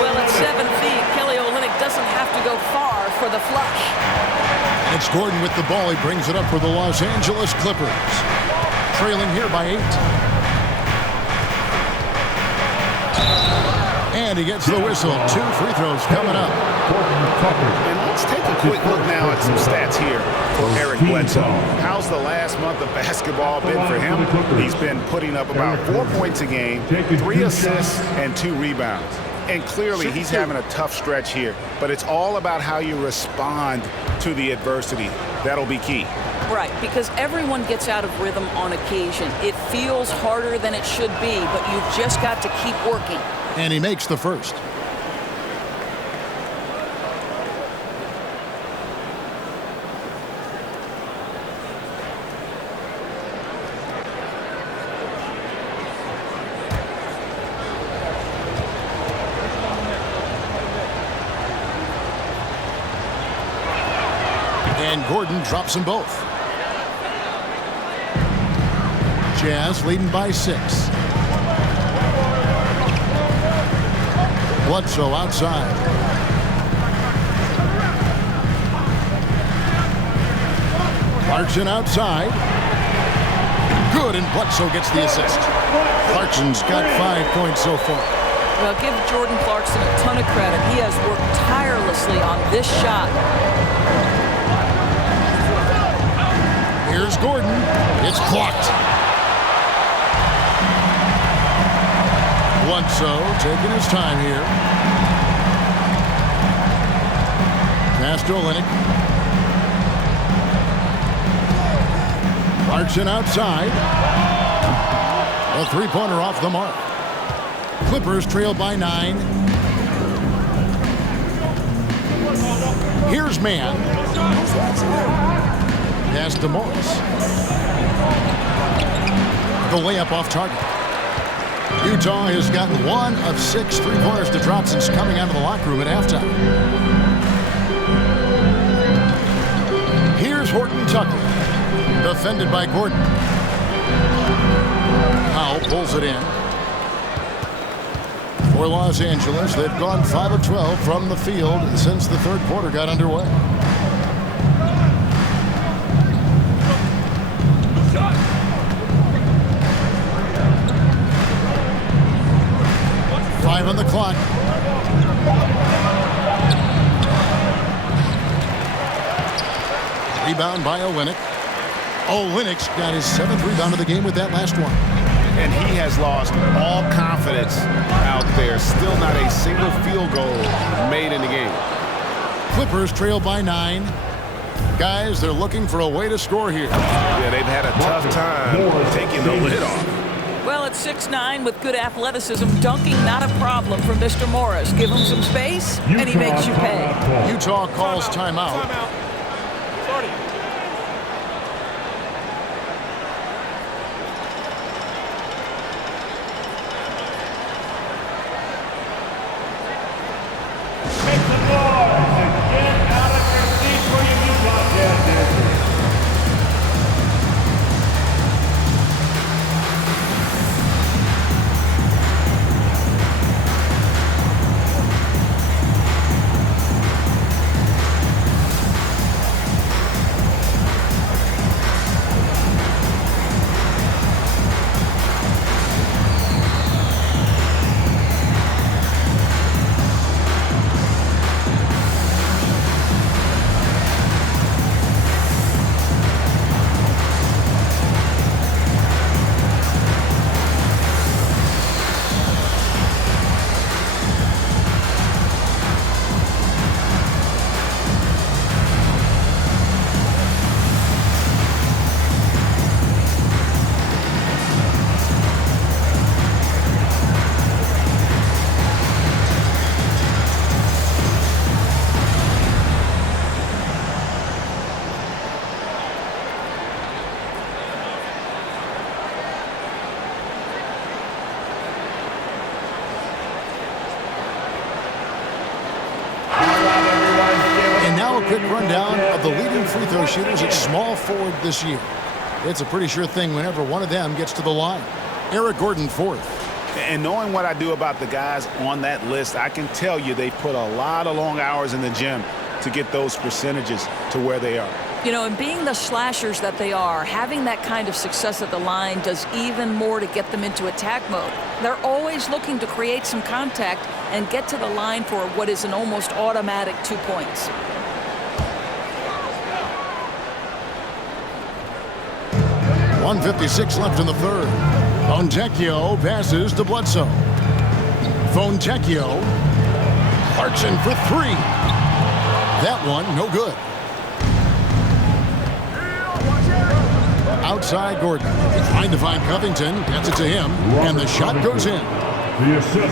Well, at 7 feet, Kelly Olynyk doesn't have to go far for the flush. It's Gordon with the ball. He brings it up for the Los Angeles Clippers. Trailing here by 8. And he gets the whistle. 2 free throws coming up. And let's take a quick look now at some stats here for Eric Bledsoe. How's the last month of basketball been for him? He's been putting up about 4 points a game, 3 assists, and 2 rebounds. And clearly he's having a tough stretch here. But it's all about how you respond to the adversity. That'll be key. Right, because everyone gets out of rhythm on occasion. It feels harder than it should be, but you've just got to keep working. And he makes the first. And Gordon drops them both. Jazz leading by 6. Bledsoe outside. Clarkson outside. Good, and Bledsoe gets the assist. Clarkson's got 5 points so far. Well, give Jordan Clarkson a ton of credit. He has worked tirelessly on this shot. Here's Gordon. It's blocked. Bledsoe taking his time here. Pass to Olynyk. Clarkson outside. A 3-pointer off the mark. Clippers trail by 9. Here's Mann. Pass to Morris. The layup off target. Utah has gotten 1 of 6 3-pointers to drop since coming out of the locker room at halftime. Here's Horton Tucker. Defended by Gordon. Powell pulls it in. For Los Angeles, they've gone 5 of 12 from the field since the third quarter got underway. On the clock. Rebound by Olynyk. Olynyk's got his 7th rebound of the game with that last one. And he has lost all confidence out there. Still not a single field goal made in the game. Clippers trail by 9. Guys, they're looking for a way to score here. Yeah, they've had a tough time taking the lid off. Well, at 6'9" with good athleticism, dunking not a problem for Mr. Morris. Give him some space, and he makes you pay. Utah calls timeout. Make the noise and get out of your seats for your Utah Jazz dancers. quick rundown of the leading free throw shooters at small forward this year. It's a pretty sure thing whenever one of them gets to the line. Eric Gordon, fourth. And knowing what I do about the guys on that list, I can tell you they put a lot of long hours in the gym to get those percentages to where they are. You know, and being the slashers that they are, having that kind of success at the line does even more to get them into attack mode. They're always looking to create some contact and get to the line for what is an almost automatic 2 points. .156 left in the third. Fontecchio passes to Bledsoe. Fontecchio. Clarkson for three. That one, no good. Outside Gordon. Trying to find Covington. Gets it to him. And the shot goes in.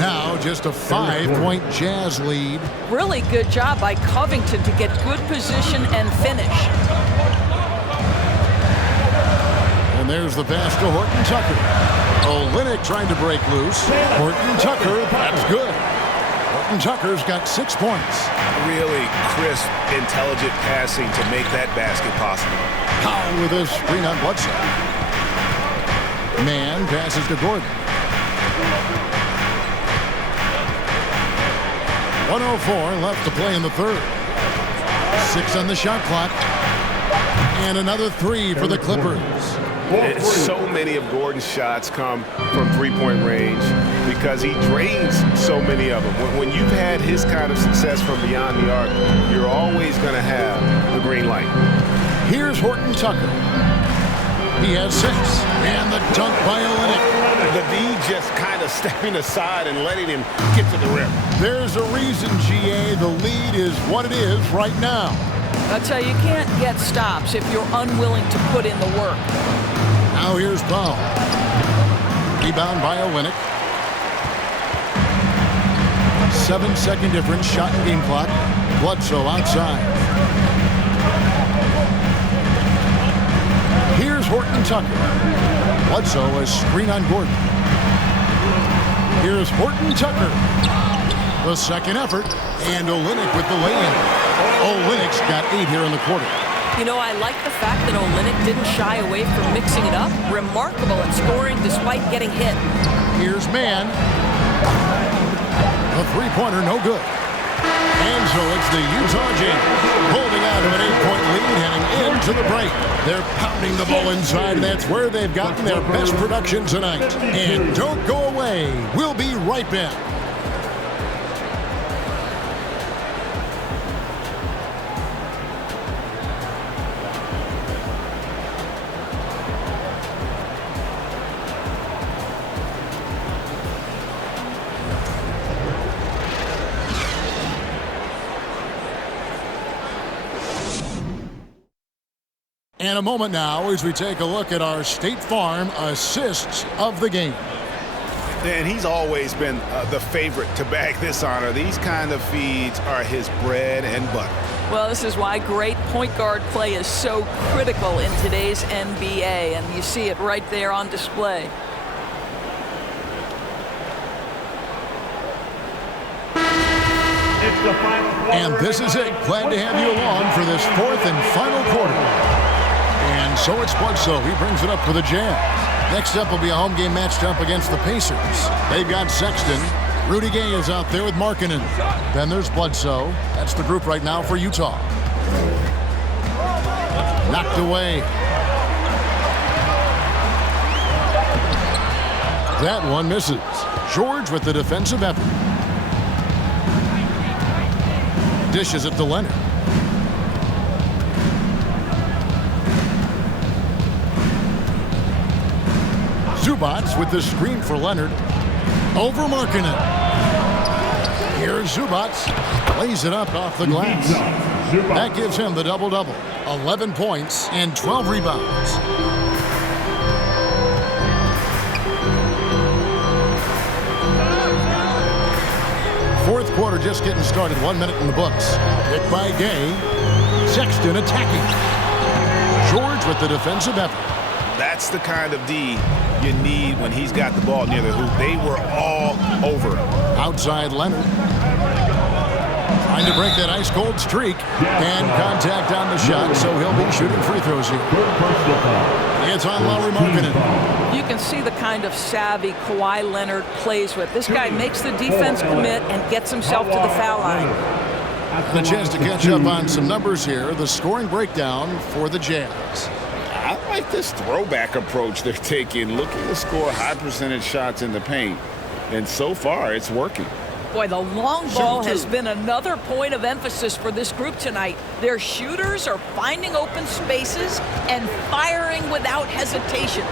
Now just a 5-point Jazz lead. Really good job by Covington to get good position and finish. And there's the pass to Horton Tucker. Olynyk trying to break loose. Horton Tucker, that's good. Horton Tucker's got 6 points. Really crisp, intelligent passing to make that basket possible. Powell with a screen on Bledsoe. Man passes to Gordon. 1:04 left to play in the third. 6 on the shot clock. And another 3 for the Clippers. So many of Gordon's shots come from three-point range because he drains so many of them. When you've had his kind of success from beyond the arc, you're always going to have the green light. Here's Horton Tucker. He has 6. And the dunk by Olynyk. The D just kind of stepping aside and letting him get to the rim. There's a reason, GA, the lead is what it is right now. I'll tell you, you can't get stops if you're unwilling to put in the work. Now here's Powell. Rebound by Olynyk. 7-second difference, shot and game clock. Bledsoe outside. Here's Horton Tucker. Bledsoe a screen on Gordon. Here's Horton Tucker. The second effort, and Olynyk with the lay-in. Olynyk's got 8 here in the quarter. You know, I like the fact that Olynyk didn't shy away from mixing it up. Remarkable in scoring despite getting hit. Here's Man. A three-pointer, no good. And so it's the Utah Jazz holding on to an 8-point lead heading into the break. They're pounding the ball inside, and that's where they've gotten their best production tonight. And don't go away. We'll be right back. And a moment now as we take a look at our State Farm assists of the game. And he's always been the favorite to bag this honor. These kind of feeds are his bread and butter. Well, this is why great point guard play is so critical in today's NBA, and you see it right there on display. And this is it. Glad to have you along for this 4th and final quarter. And so it's Bledsoe. He brings it up for the Jazz. Next up will be a home game matched up against the Pacers. They've got Sexton. Rudy Gay is out there with Markkanen. Then there's Bledsoe. That's the group right now for Utah. Knocked away. That one misses. George with the defensive effort. Dishes it to Leonard. Zubac with the screen for Leonard. Over Markkanen. Here's Zubac. Lays it up off the glass. That gives him the double-double. 11 points and 12 rebounds. Fourth quarter just getting started. 1 minute in the books. Hit by Gay. Sexton attacking. George with the defensive effort. That's the kind of D you need when he's got the ball near the hoop. They were all over. Outside Leonard. Trying to break that ice-cold streak. And contact on the shot, so he'll be shooting free throws here. It's on Lauri Markkanen. You can see the kind of savvy Kawhi Leonard plays with. This guy makes the defense commit and gets himself to the foul line. The chance to catch up on some numbers here. The scoring breakdown for the Jazz. I like this throwback approach they're taking, looking to score high percentage shots in the paint. And so far, it's working. Boy, the long ball has been another point of emphasis for this group tonight. Their shooters are finding open spaces and firing without hesitation.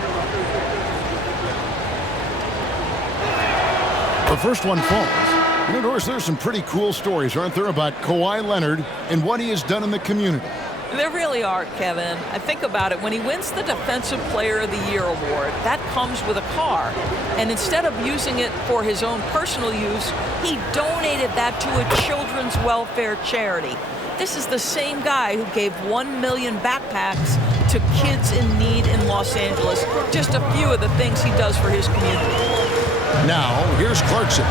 The first one falls. You know, Doris, there's some pretty cool stories, aren't there, about Kawhi Leonard and what he has done in the community? There really are, Kevin. I think about it. When he wins the Defensive Player of the Year award, that comes with a car. And instead of using it for his own personal use, he donated that to a children's welfare charity. This is the same guy who gave 1 million backpacks to kids in need in Los Angeles. Just a few of the things he does for his community. Now, here's Clarkson.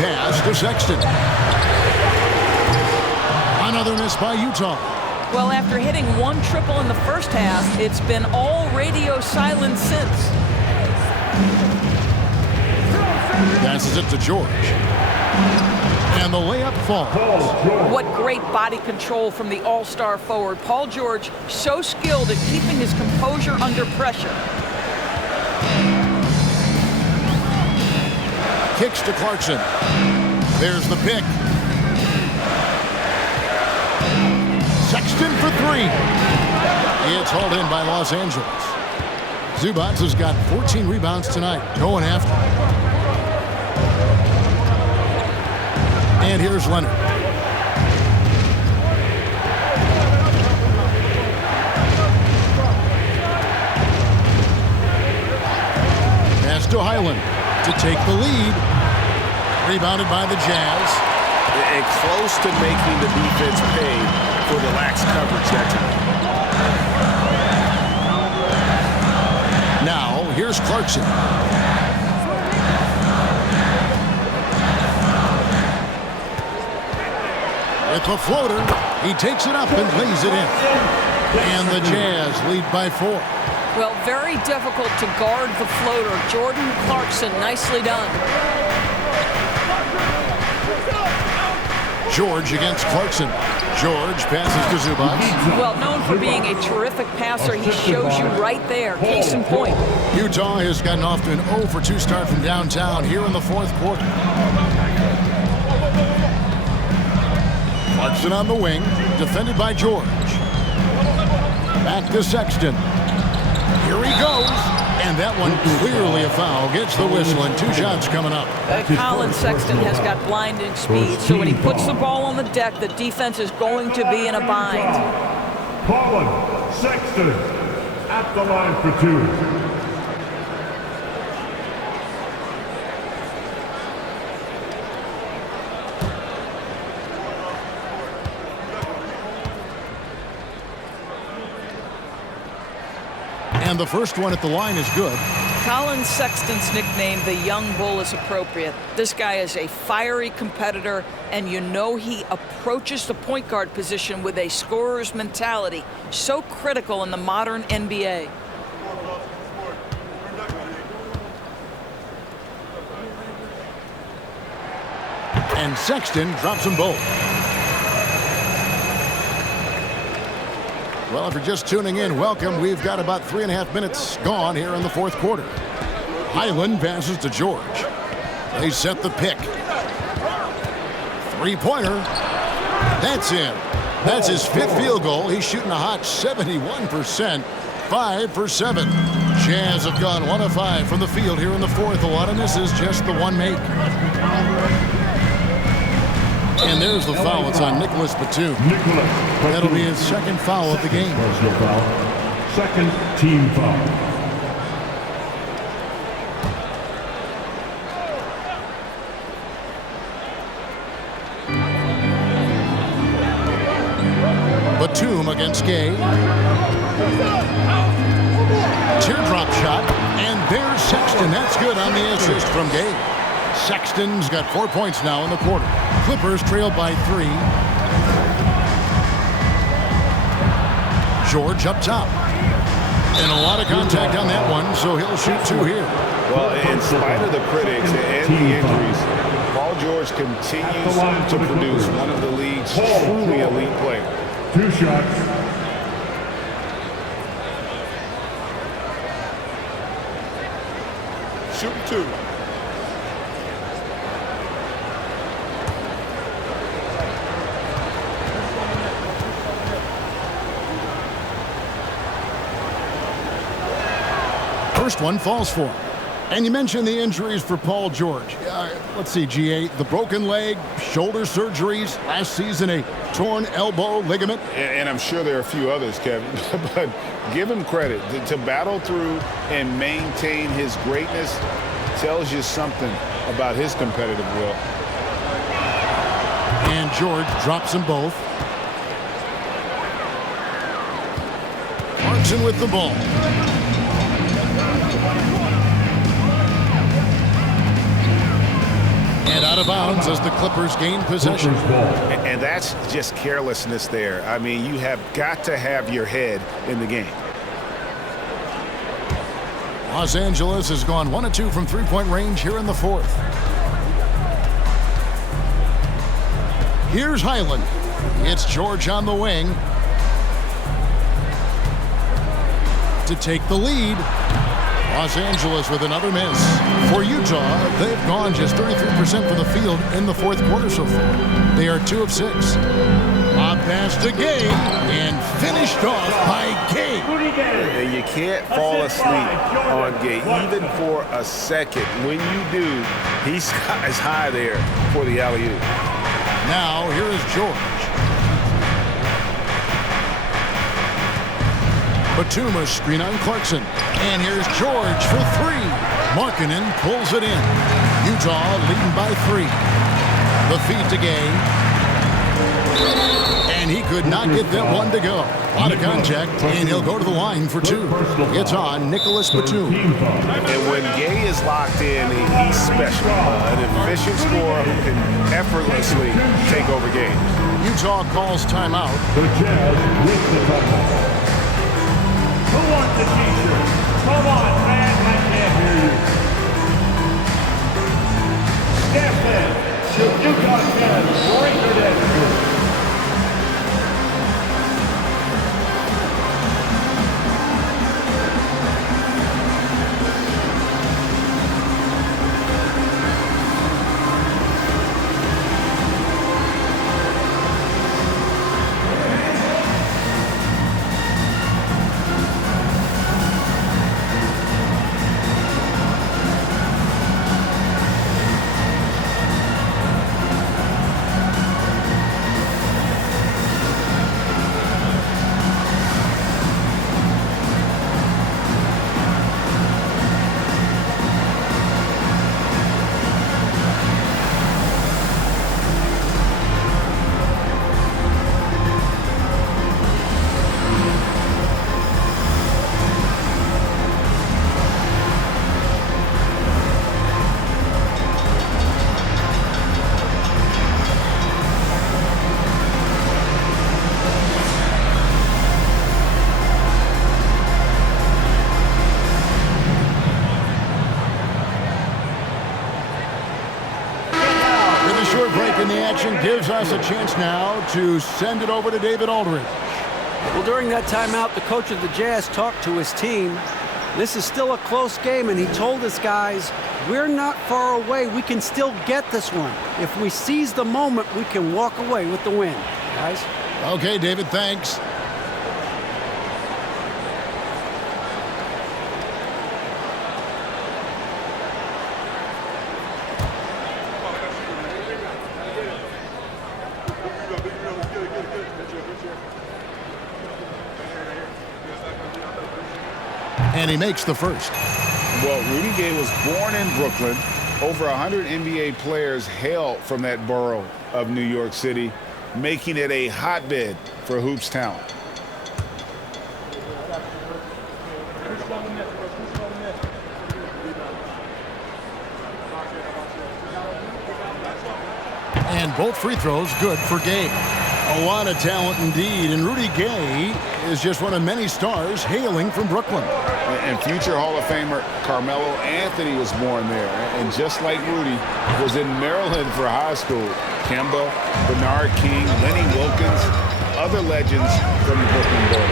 Pass to Sexton. Another miss by Utah. Well, after hitting one triple in the first half, it's been all radio silence since. Passes it to George. And the layup falls. What great body control from the all-star forward. Paul George, so skilled at keeping his composure under pressure. Kicks to Clarkson. There's the pick. Sexton for three. It's hauled in by Los Angeles. Zubac has got 14 rebounds tonight, going after. And here's Leonard. Pass to Highland to take the lead. Rebounded by the Jazz. And close to making the defense pay for the lax coverage that time. Now, here's Clarkson. With the floater, he takes it up and lays it in. And the Jazz lead by 4. Well, very difficult to guard the floater. Jordan Clarkson, nicely done. George against Clarkson. George passes to Zubac. Well, known for being a terrific passer, he shows you right there. Case in point. Utah has gotten off to an 0 for 2 start from downtown here in the fourth quarter. Clarkson on the wing, defended by George. Back to Sexton. Here he goes. And that one clearly a foul. Gets the whistle and 2 shots coming up. Colin Sexton has got blinding speed, so when he puts the ball on the deck, the defense is going to be in a bind. Colin Sexton at the line for 2. And the first one at the line is good. Colin Sexton's nickname, the Young Bull, is appropriate. This guy is a fiery competitor, and you know he approaches the point guard position with a scorer's mentality, so critical in the modern NBA. And Sexton drops them both. Well, if you're just tuning in, welcome. We've got about 3.5 minutes gone here in the fourth quarter. Highland passes to George. They set the pick. Three-pointer. That's in. That's his 5th field goal. He's shooting a hot 71%. 5 for 7. Jazz have gone 1 of 5 from the field here in the fourth. A lot of misses, just the one make. And there's the foul. It's on Nicholas Batum. That'll be his 2nd foul of the game. Personal foul. 2nd team foul. Batum against Gay. teardrop shot, and there's Sexton. That's good on the assist from Gabe. Sexton's got 4 points now in the quarter. Clippers trail by 3. George up top. And a lot of contact on that one, so he'll shoot 2 here. Well, in spite of the critics and the injuries, Paul George continues to produce one of the league's truly elite players. 2 shots. Shooting 2. First one falls for him. And you mentioned the injuries for Paul George. Let's see, GA, the broken leg, shoulder surgeries, last season a torn elbow ligament. And I'm sure there are a few others, Kevin, but give him credit. To battle through and maintain his greatness tells you something about his competitive will. And George drops them both. Clarkson with the ball. And out of bounds as the Clippers gain possession. And that's just carelessness there. I mean, you have got to have your head in the game. Los Angeles has gone 1 of 2 from three-point range here in the fourth. Here's Highland. It's George on the wing to take the lead. Los Angeles with another miss. For Utah, they've gone just 33% for the field in the fourth quarter so far. They are 2 of 6. Lob pass to Gabe and finished off by Gabe. And you can't fall asleep on Gabe, even for a second. When you do, he's skies high there for the alley-oop. Now here is George. Batum screen on Clarkson. And here's George for 3. Markkanen pulls it in. Utah leading by 3. The feed to Gay. And he could not get that one to go. A lot of contact, and he'll go to the line for 2. It's on Nicholas Batum. And when Gay is locked in, he's special. An efficient scorer who can effortlessly take over games. Utah calls timeout. The Jazz with the timeout. Who wants a t-shirt? Come on, man, I can't hear you. Step in. The Utah Jazz break their destiny. Gives us a chance now to send it over to David Aldridge. Well, during that timeout, the coach of the Jazz talked to his team. This is still a close game, and he told his guys, we're not far away. We can still get this one. If we seize the moment, we can walk away with the win. Guys? Okay, David, thanks. And he makes the first. Well, Rudy Gay was born in Brooklyn. Over 100 NBA players hail from that borough of New York City, making it a hotbed for hoops talent. And both free throws good for Gay. A lot of talent indeed, and Rudy Gay is just one of many stars hailing from Brooklyn. And future Hall of Famer Carmelo Anthony was born there. And just like Rudy, was in Maryland for high school. Kemba, Bernard King, Lenny Wilkins, other legends from the Brooklyn Bowl.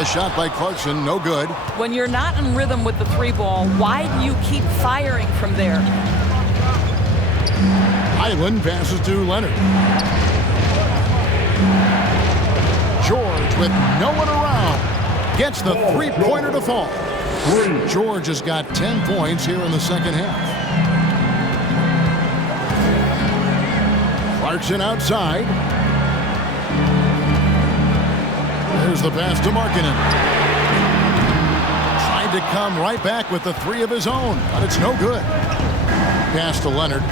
A shot by Clarkson, no good. When you're not in rhythm with the three ball, why do you keep firing from there? Highland passes to Leonard. George with no one around gets the three-pointer to fall. George has got 10 points here in the second half. Clarkson outside. There's the pass to Markkanen. Tried to come right back with the three of his own, but it's no good. Pass to Leonard.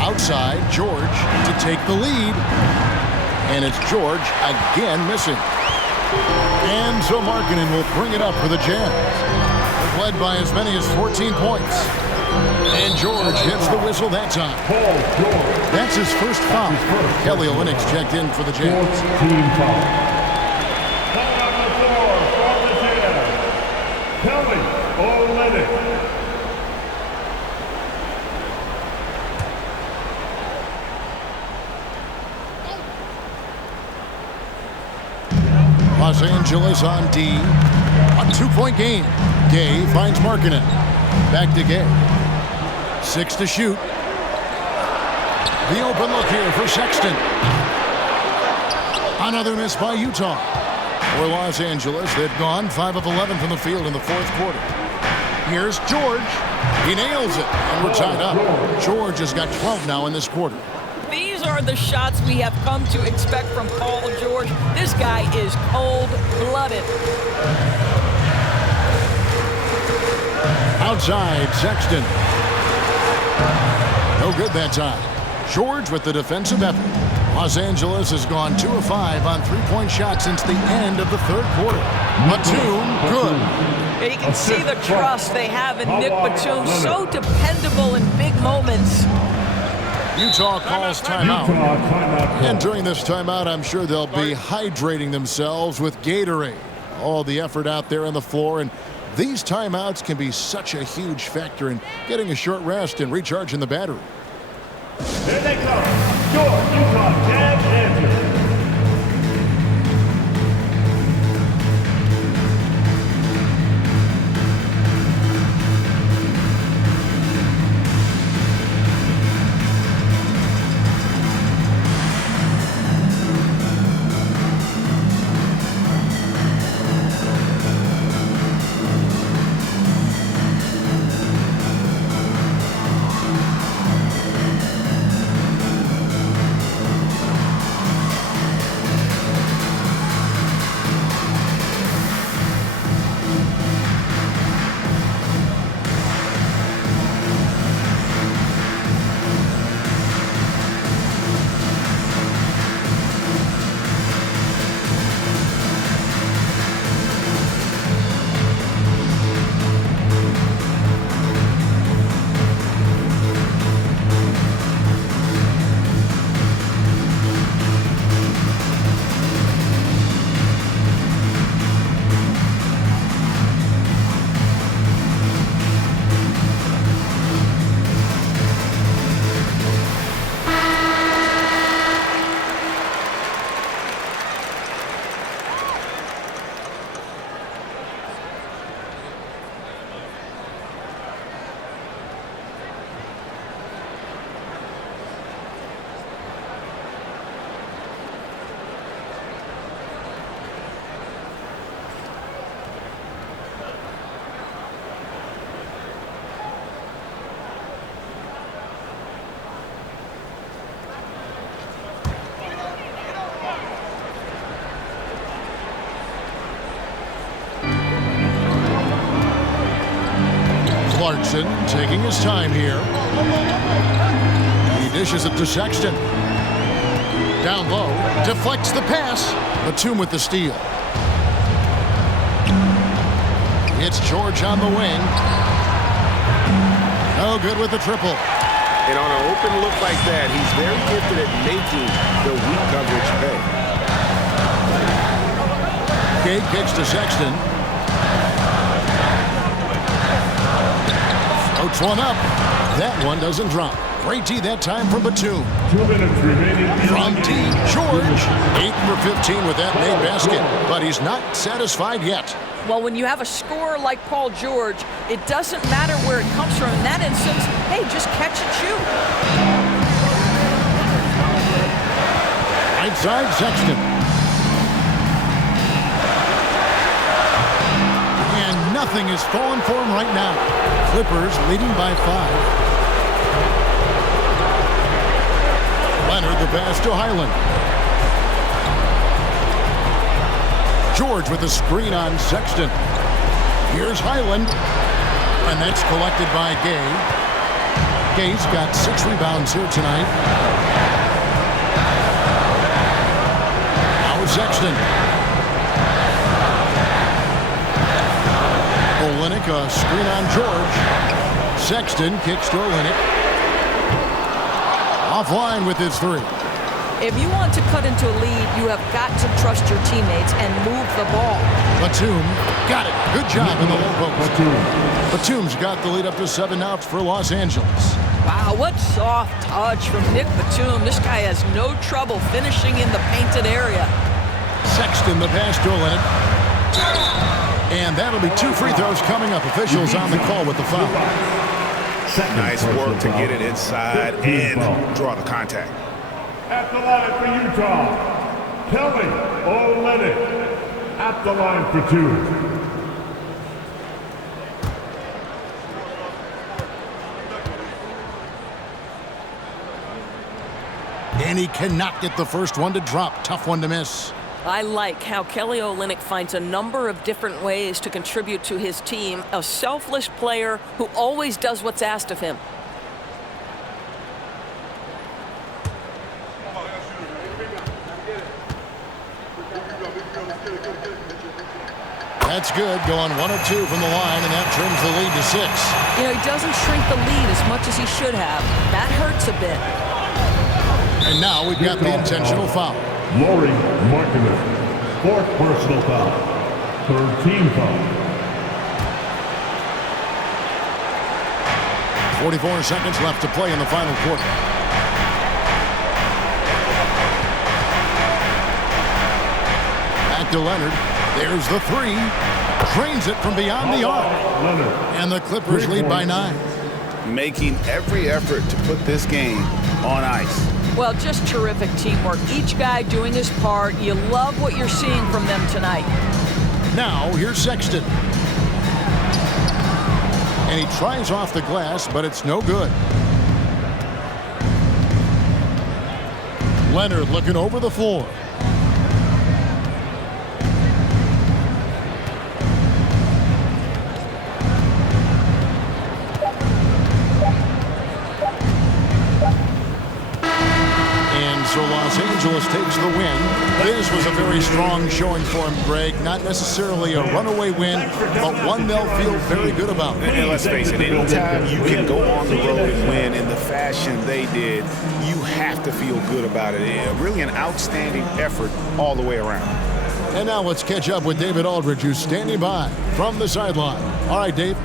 Outside, George to take the lead. And it's George again missing. And so Markkanen will bring it up for the Jazz. They've led by as many as 14 points. And George hits the whistle that time. That's his first foul. Kelly Olynyk checked in for the Jazz. Kelly Olynyk. Los Angeles on D. A two-point game. Gay finds Markkanen. Back to Gay. 6 to shoot. The open look here for Sexton. Another miss by Utah. For Los Angeles, they've gone 5 of 11 from the field in the fourth quarter. Here's George. He nails it, and we're tied up. George has got 12 now in this quarter. These are the shots we have come to expect from Paul George. This guy is cold-blooded. Outside, Sexton. No good that time. George with the defensive effort. Los Angeles has gone 2 of 5 on three-point shots since the end of the third quarter. Batum, good. You can see the trust they have in Nick Batum. So dependable in big moments. Utah calls timeout. And during this timeout, I'm sure they'll be hydrating themselves with Gatorade. All the effort out there on the floor, and these timeouts can be such a huge factor in getting a short rest and recharging the battery. There they come. Your Utah Jazz answer. Clarkson taking his time here. He dishes it to Sexton. Down low, deflects the pass. Batum with the steal. It's George on the wing. No good with the triple. And on an open look like that, he's very gifted at making the weak coverage pay. Gay kicks to Sexton. Floats one up. That one doesn't drop. Great D that time from Batum. 2 minutes remaining. From D, George. 8 for 15 with that made basket, but he's not satisfied yet. Well, when you have a scorer like Paul George, it doesn't matter where it comes from. In that instance, hey, just catch and shoot. Right side, Sexton. And nothing is falling for him right now. Clippers leading by 5. Leonard the pass to Highland. George with a screen on Sexton. Here's Highland. And that's collected by Gay. Gay's got 6 rebounds here tonight. Now Sexton. Olynyk, a screen on George. Sexton kicks to Olynyk. Offline with his 3. If you want to cut into a lead, you have got to trust your teammates and move the ball. Batum got it. Good job in the low post. Batum's got the lead up to 7 outs for Los Angeles. Wow, what soft touch from Nick Batum. This guy has no trouble finishing in the painted area. Sexton the pass to Olynyk. And that'll be 2 free throws coming up. Officials on the call with the foul. Nice work to get it inside and draw the contact. At the line for Utah, Kelly Olynyk. At the line for 2. And he cannot get the first one to drop. Tough one to miss. I like how Kelly Olynyk finds a number of different ways to contribute to his team. A selfless player who always does what's asked of him. That's good, going 1 of 2 from the line, and that trims the lead to 6. You know, he doesn't shrink the lead as much as he should have. That hurts a bit. And now we've got the intentional foul. Laurie Markkanen, 4th personal foul, 3rd team foul. 44 seconds left to play in the final quarter. Back to Leonard. There's the 3. Drains it from beyond the arc. And the Clippers lead by 9. Making every effort to put this game on ice. Well, just terrific teamwork. Each guy doing his part. You love what you're seeing from them tonight. Now, here's Sexton. And he tries off the glass, but it's no good. Leonard looking over the floor. So Los Angeles takes the win. This was a very strong showing for him, Greg. Not necessarily a runaway win, but one they'll feel very good about. And let's face it, anytime you can go on the road and win in the fashion they did, you have to feel good about it. Really an outstanding effort all the way around. And now let's catch up with David Aldridge, who's standing by from the sideline. All right, Dave.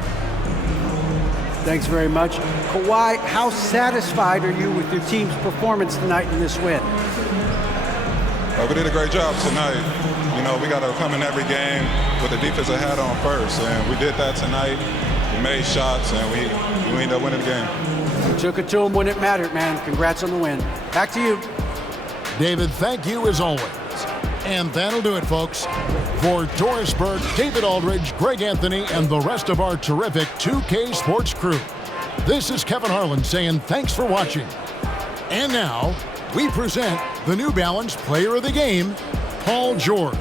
Thanks very much. Kawhi, how satisfied are you with your team's performance tonight in this win? We did a great job tonight. You know, we got to come in every game with the defensive hat on first, and we did that tonight. We made shots, and we ended up winning the game. You took it to them when it mattered, man. Congrats on the win. Back to you. David, thank you as always. And that'll do it, folks. For Doris Burke, David Aldridge, Greg Anthony, and the rest of our terrific 2K Sports crew, this is Kevin Harlan saying thanks for watching. And now, we present the New Balance Player of the Game, Paul George.